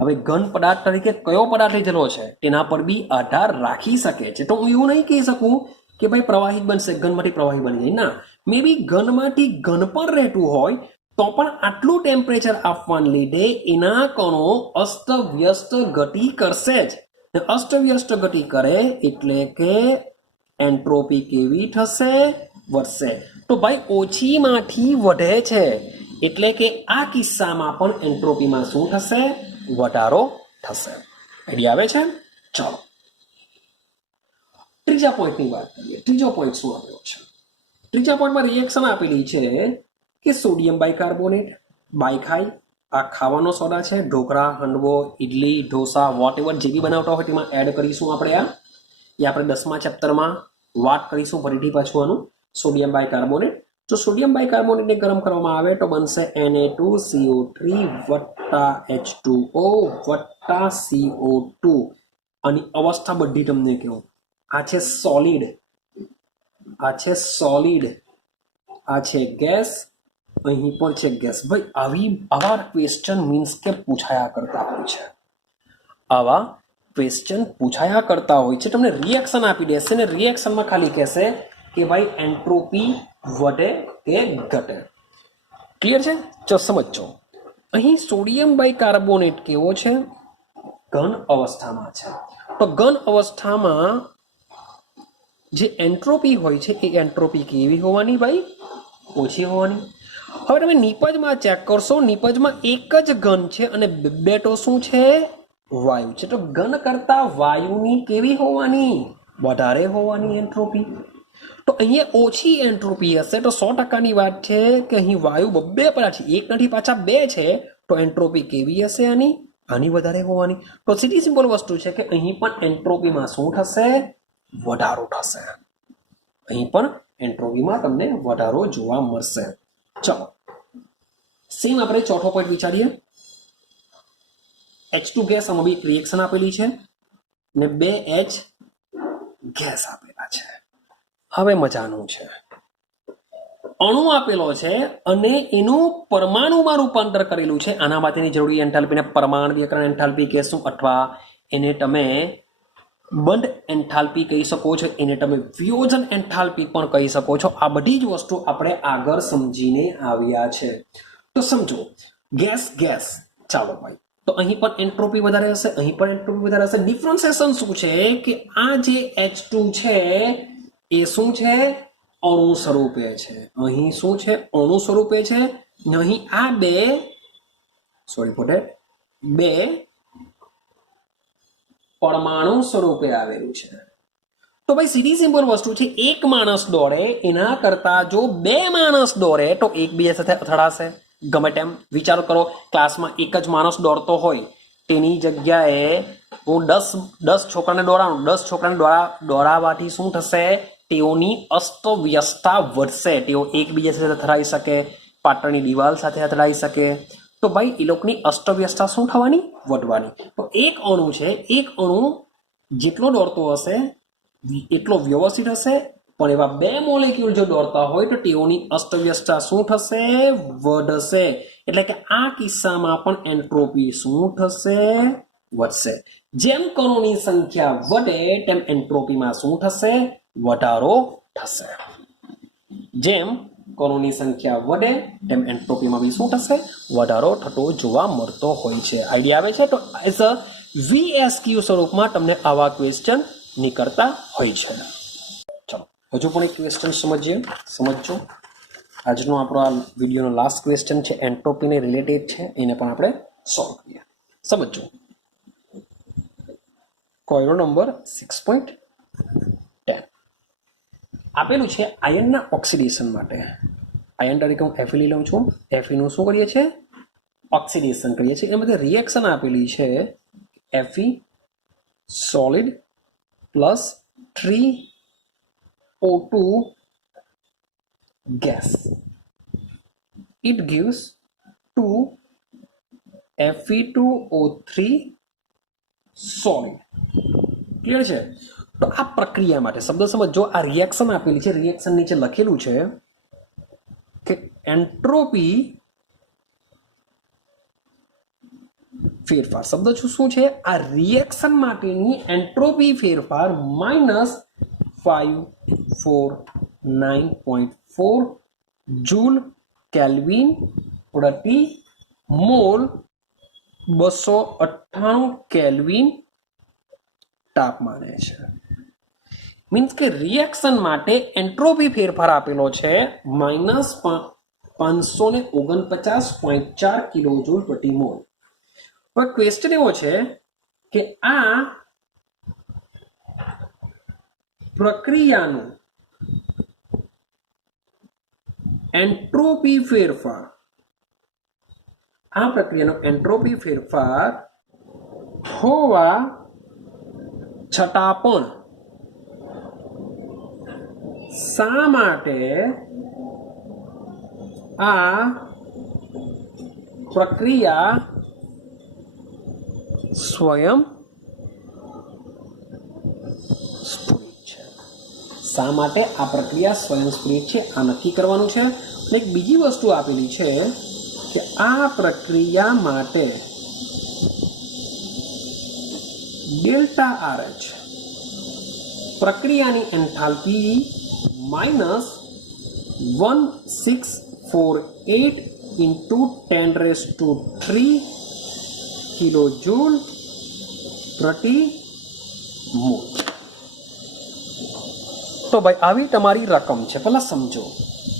હવે ઘન પદાર્થ તરીકે કયો પદાર્થ લીધેલો છે તેના પર બી આધાર રાખી શકે છે. તો હું એવું નહીં કહી શકું કે ભાઈ પ્રવાહી જ બનશે, ઘનમાંથી પ્રવાહી બની જાય. ના, મે બી ઘનમાંથી ઘન પણ રહેતું હોય તો પણ આટલું ટેમ્પરેચર આપવાને લીધે એના કણો અસ્તવ્યસ્ત ગતિ કરશે જ. અસ્તવ્યસ્ત ગતિ કરે એટલે કે એન્ટ્રોપી કેવી થશે? વધશે. તો ભાઈ ઓછીમાંથી વધે છે એટલે કે આ કિસ્સામાં પણ એન્ટ્રોપીમાં શું થશે? વધારો થશે. આઈડિયા આવે છે? ચાલો ત્રીજા પોઈન્ટની વાત કરીએ. ત્રીજો પોઈન્ટ શું આપ્યો છે? ત્રીજા પોઈન્ટમાં રિએક્શન આપેલી છે કે સોડિયમ બાયકાર્બોનેટ બાયખાઈ, આ ખાવાનો સોડા છે, ઢોકળા, હાંડવો, ઇડલી, ઢોસા, વોટ એવર જે બી બનાવતા હોય તેમાં એડ કરીશું આપણે. આ એ આપણે 10મા ચેપ્ટરમાં વાત કરીશું ફરીથી પાછું આનું સોડિયમ બાયકાર્બોનેટ. જો સોડિયમ બાયકાર્બોનેટને ગરમ કરવામાં આવે તો બનશે Na2CO3 વત્તા H2O વત્તા CO2. આની અવસ્થા બધી તમને કહું. આ છે સોલિડ, આ છે સોલિડ, આ છે ગેસ, અહીં પણ છે ગેસ. ભાઈ આવા ક્વેશ્ચન મીન્સ કે પૂછાયા કરતા હોય છે. આવા ક્વેશ્ચન પૂછાયા કરતા હોય છે. તમને રિએક્શન આપી દેશે ને રિએક્શનમાં ખાલી કહેશે કે ભાઈ એન્ટ્રોપી વધે કે ઘટે. ક્લિયર છે? ચલો સમજો. અહીં સોડિયમ બાયકાર્બોનેટ કેવો છે? ઘન અવસ્થામાં છે. તો ઘન અવસ્થામાં જે એન્ટ્રોપી હોય છે એ એન્ટ્રોપી કેવી હોવાની ભાઈ? ઓછી હોવાની. હવે તમે નિપજમાં ચેક કરશો, નિપજમાં એક જ ઘન છે અને બે તો શું છે? વાયુ છે. તો ઘન કરતા વાયુની કેવી હોવાની? વધારે હોવાની એન્ટ્રોપી. તો અહીંયા ઓછી એન્ટ્રોપી હશે તો 100%ની વાત છે કે અહીં વાયુ બબ્બે પડા છે, એક નથી પાછા બે છે, તો એન્ટ્રોપી કેવી હશે? આની વધારે હોવાની. તો સીધી સિમ્પલ વસ્તુ છે કે અહીં પણ એન્ટ્રોપીમાં શું થશે? વધારો થશે. અહીં પણ એન્ટ્રોપીમાં તમને વધારો જોવા મળશે. ચલો સેમ આપણે ચોથો પોઈન્ટ વિચારીએ. H2 ગેસ આમાં બી એક રિએક્શન આપેલી છે ને 2H ગેસ આપેલા છે. હવે મજાનું છે, અણુ આપેલો છે અને એનું પરમાણુમાં રૂપાંતર કરેલું છે. આના માટેની જરૂરી એન્થાલ્પીને પરમાણ્વીયકરણ એન્થાલ્પી કહેશું અથવા એને તમે બંધ એન્થાલ્પી કહી શકો છો, એને તમે વિયોજન એન્થાલ્પી પણ કહી શકો છો. આ બધી જ વસ્તુ આપણે આગળ સમજીને આવ્યા છે. તો સમજો ગેસ ગેસ, ચાલો ભાઈ, તો અહીં પણ એન્ટ્રોપી વધારે હશે, અહીં પણ એન્ટ્રોપી વધારે હશે. ડિફરન્સિએશન શું છે કે આ જે H2 છે એ શું છે? અણુ સ્વરૂપે છે. અહીં શું છે? અણુ સ્વરૂપે છે. અહીં આ બે પરમાણુ સ્વરૂપે આવેલું છે. તો ભાઈ સીધી સિમ્પલ વસ્તુ છે, એક માણસ દોડે એના કરતા જો બે માણસ દોડે તો એકબીજા સાથે અથડાશે. ગમે તેમ વિચાર કરો, ક્લાસમાં એક જ માણસ દોડતો હોય તેની જગ્યાએ હું 10 છોકરાને દોડાવું, 10 છોકરાને દોડાવવાથી શું થશે? તેઓની અસ્તવ્યસ્તતા વધશે. તેઓ એકબીજા સાથે અથડાઈ શકે, પાટણની દિવાલ સાથે અથડાઈ શકે. તો ભાઈ એ લોકોની અસ્તવ્યસ્તતા શું થવાની? વધવાની. તો એક અણુ છે, એક અણુ જેટલો દોડતો હશે એટલો વ્યવસ્થિત હશે, પણ એવા બે મોલેક્યુલ જો દોડતા હોય તો તેઓની અસ્તવ્યસ્તતા શું થશે? વધશે. એટલે કે આ કિસ્સામાં પણ એન્ટ્રોપી શું થશે? વધશે. જેમ કણોની સંખ્યા વધે તેમ એન્ટ્રોપીમાં શું થશે? વધારો થશે. જેમ કણોની સંખ્યા વધે તેમ એન્ટ્રોપીમાં બી શું થશે? વધારો થતો જોવા મળતો હોય છે. આઈડિયા આવે છે? તો એઝ અ VSQ સ્વરૂપમાં તમને આવા ક્વેશ્ચન નીકળતા હોય છે. ચલો હજુ પણ એક ક્વેશ્ચન સમજો. આજનો આપણો આ વિડીયોનો લાસ્ટ ક્વેશ્ચન છે, એન્ટ્રોપીને રિલેટેડ છે, એને પણ આપણે સોલ્વ કરીએ. સમજો. કોયડો નંબર 6.10 આપેલું છે આયનના ઓક્સિડેશન માટે. આયન તરીકે હું Fe લઈ લઉં છું. Fe નું શું કરીએ છીએ? ઓક્સિડેશન કરીએ છીએ. એમાં રિએક્શન આપેલી છે Fe solid plus 3O2 gas. It gives 2 Fe2O3 solid. Clear છે? તો આ પ્રક્રિયા માટે શબ્દ સમજો. આ રિએક્શન આપેલી છે, રિએક્શન નીચે લખેલું છે કે એન્ટ્રોપી ફેરફાર. શબ્દ શું છે? આ રિએક્શન માટેની એન્ટ્રોપી ફેરફાર -549.4 જૂલ કેલ્વિન પ્રતિ મોલ 298 કેલ્વિન તાપમાને છે. મીન્સ કે રિએક્શન માટે એન્ટ્રોપી ફેરફાર આપેલો છે -549.4 કિલોજૂલ પ્રતિ મોલ. હવે ક્વેશ્ચન એવો છે કે આ પ્રક્રિયાનું એન્ટ્રોપી ફેરફાર, આ પ્રક્રિયાનો એન્ટ્રોપી ફેરફાર હોવા છતાં પણ શા માટે આ પ્રક્રિયા સ્વયં સ્ફુરિત છે? શા માટે આ પ્રક્રિયા સ્વયંસ્ફુરિત છે આ નક્કી કરવાનું છે. અને એક બીજી વસ્તુ આપેલી છે કે આ પ્રક્રિયા માટે ડેલ્ટા RH પ્રક્રિયાની એન્થાલ્પી -1648 into 10⁻³ કિલોજૂલ પ્રતિ મોલ. તો ભાઈ આવી તમારી રકમ છે. પહેલા સમજો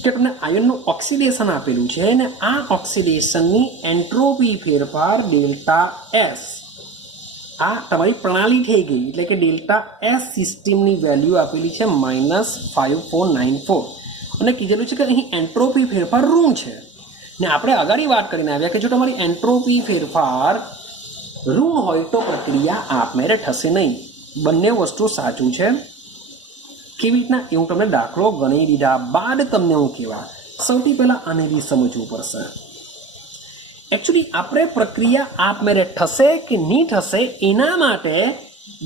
કે તમને આયનનું ઓક્સિડેશન આપેલું છે અને આ ઓક્સિડેશનની એન્ટ્રોપી ફેરફાર ડેલ્ટા એસ, આ તમારી પ્રણાલી થઈ ગઈ. એટલે કે ડેલ્ટા એસ સિસ્ટમની વેલ્યુ આપેલી છે -5494 અને કીધેલું છે કે અહીં એન્ટ્રોપી ફેરફાર ઋણ છે. ને આપણે આગળ વાત કરીને આવ્યા કે જો તમારી એન્ટ્રોપી ફેરફાર ઋણ હોય તો પ્રક્રિયા આપમેળે થશે નહીં. બંને વસ્તુ સાચું છે. કેવી રીતના એવું તમને દાખલો ગણી દીધા બાદ તમને હું કહેવા, સૌથી પહેલા આને બી સમજવું પડશે. એકચ્યુઅલી આપણે પ્રક્રિયા આપમેળે થશે કે નહીં થશે એના માટે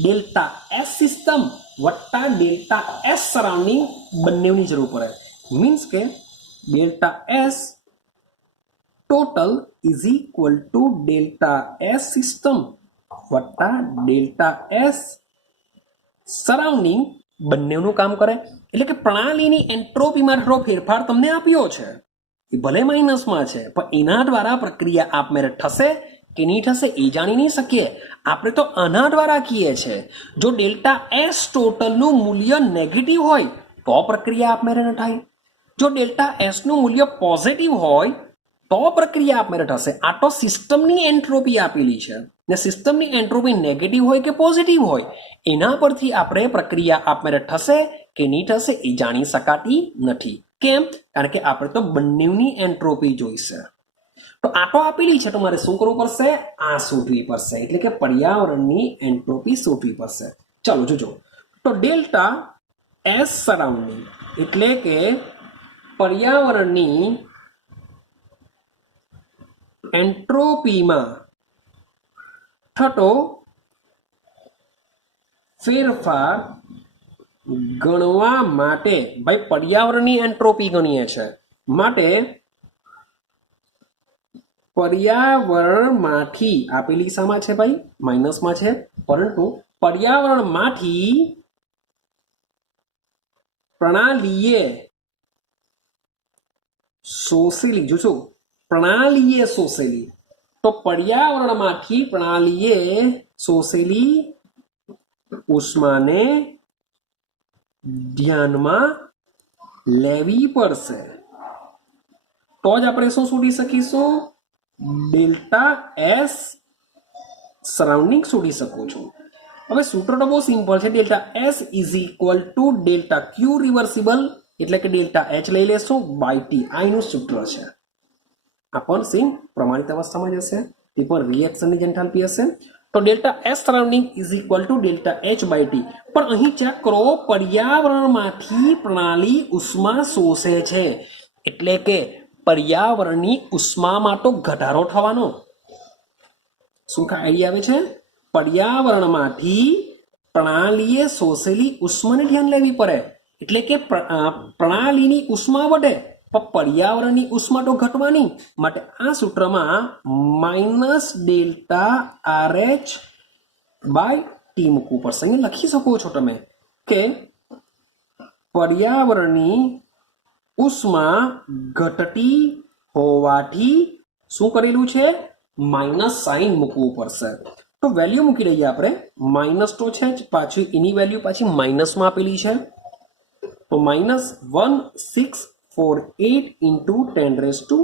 ડેલ્ટા એસ સિસ્ટમ વત્તા ડેલ્ટા એસ સરાઉન્ડિંગ બંનેની જરૂર પડે. મીન્સ કે delta S total is equal to delta S system વત્તા ડેલ્ટા એસ સરાઉન્ડિંગ બંનેનું કામ કરે. એટલે કે પ્રણાલીની એન્ટ્રોપીમાં થોડો ફેરફાર તમને આપ્યો છે, એ ભલે માઇનસમાં છે, પણ એના દ્વારા પ્રક્રિયા આપમેળે થશે કે નહીં થશે એ જાણી નહીં શકીએ. આપણે તો આના દ્વારા કહીએ છીએ જો ડેલ્ટા એસ ટોટલનું મૂલ્ય નેગેટિવ હોય તો પ્રક્રિયા આપમેળે ન થાય. જો ડેલ્ટા એસનું મૂલ્ય પોઝિટિવ હોય તો પ્રક્રિયા આપમેળે થશે. આ તો સિસ્ટમની એન્ટ્રોપી આપેલી છે ને સિસ્ટમની એન્ટ્રોપી નેગેટિવ હોય કે પોઝિટિવ હોય એના પરથી આપણે પ્રક્રિયા આપમેળે થશે કે નહીં થશે એ જાણી શકાતી નથી. કેમ? કારણ કે આપણે તો બંનેની એન્ટ્રોપી જોઈશે. તો આ તો આપેલી છે તો મારે શું કરવું પડશે? આ શોધવી પડશે. એટલે કે પર્યાવરણની એન્ટ્રોપી શોધવી પડશે. ચાલો જોજો. તો ડેલ્ટા એસ સરાઉન્ડિંગ એટલે કે પર્યાવરણની એન્ટ્રોપીમાં થતો ફેરફાર ગણવા માટે, ભાઈ પર્યાવરણની એન્ટ્રોપી ગણીએ છે માટે પર્યાવરણમાંથી આપેલી શામાં છે ભાઈ? માઇનસમાં છે. પરંતુ પર્યાવરણમાંથી પ્રણાલીએ શોષેલી, જોશો પ્રણાલીએ શોષેલી, તો પર્યાવરણમાંથી પ્રણાલીએ શોષેલી ઉષ્માને ધ્યાનમાં લેવી પડશે તો જ આપણે શું શોધી શકીશું? ડેલ્ટા એસ સરાઉન્ડિંગ શોધી શકો છો. હવે સૂત્ર તો બહુ સિમ્પલ છે. Delta S is equal to delta Q reversible એટલે કે ડેલ્ટા એચ લઈ લેશું બાય ટી. આ એનું સૂત્ર છે. આ પણ સેમ પ્રમાણિત અવસ્થામાં જ હશે, તે પણ રિએક્શનની જ એન્થાલ્પી હશે. તો delta S surrounding is equal to delta H by T. પણ અહીં ચેક કરો, પર્યાવરણમાંથી પ્રણાલી ઉષ્મા શોષે છે એટલે કે પર્યાવરણની ઉષ્મામાં તો ઘટાડો થવાનો. શું આઈડિયા આવે છે? પર્યાવરણમાંથી પ્રણાલીએ શોષેલી ઉષ્માને ધ્યાન લેવી પડે એટલે કે પ્રણાલીની ઉષ્મા વધે પણ પર્યાવરણની ઉષ્મા તો ઘટવાની. માટે આ સૂત્રમાં minus delta RH by T મૂકવું પડશે. અહીંયા લખી શકો છો તમે કે પર્યાવરણની ઉષ્મા ઘટતી હોવાથી શું કરેલું છે? માઇનસ સાઇન મૂકવું પડશે. તો વેલ્યુ મૂકી દઈએ આપણે. માઇનસ તો છે જ, પાછી એની વેલ્યુ પાછી માઇનસમાં આપેલી છે તો -1648 into 10⁻³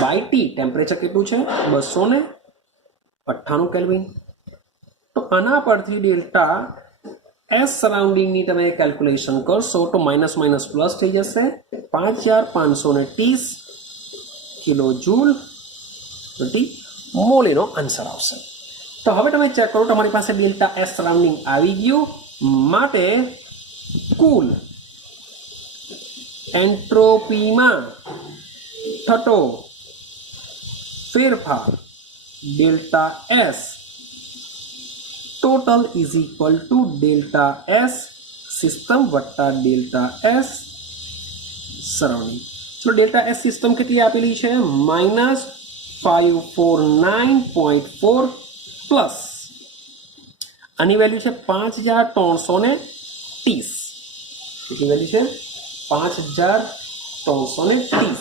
બાય ટી. ટેમ્પરેચર કેટલું છે? 200 98 કેલ્વિન. તો આના પરથી ડેલ્ટા એસ સરાઉન્ડિંગની તમે કેલ્ક્યુલેશન કરશો તો માઇનસ માઇનસ પ્લસ થઈ જશે. 5530 કિલો જૂલ પ્રતિ મોલ એનો આન્સર આવશે. તો હવે તમે ચેક કરો, તમારી પાસે ડેલ્ટા એસ સરાઉન્ડિંગ આવી ગયું. માટે કુલ એન્ટ્રોપીમાં થતો ફેરફાર delta S total is equal to delta S system વત્તા ડેલ્ટા એસ સરાઉન્ડિંગ. ચલો ડેલ્ટા એસ સિસ્ટમ કેટલી આપેલી છે? -549.4 પ્લસ આની વેલ્યુ છે 5330. કેટલી વેલ્યુ છે? 5330.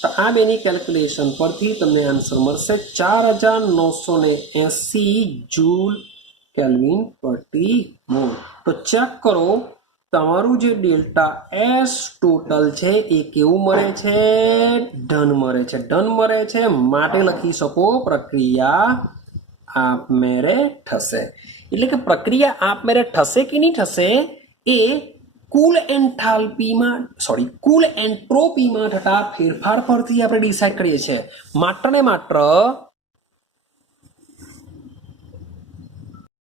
તો આ બેની કેલ્ક્યુલેશન પરથી તમને આન્સર મળશે 4980 જૂલ કેલ્વિન પ્રતિ મોલ. તો ચેક કરો તમારું જે ડેલ્ટા એસ ટોટલ છે એ કેવું મળે છે? ધન મળે છે. ધન મળે છે માટે લખી શકો પ્રક્રિયા આપમેળે થશે. એટલે કે પ્રક્રિયા આપમેળે થશે કે નહીં થશે એ કુલ એન્ટ્રોપીમાં થતા ફેરફાર પરથી આપણે ડિસાઇડ કરીએ છીએ. માત્ર ને માત્ર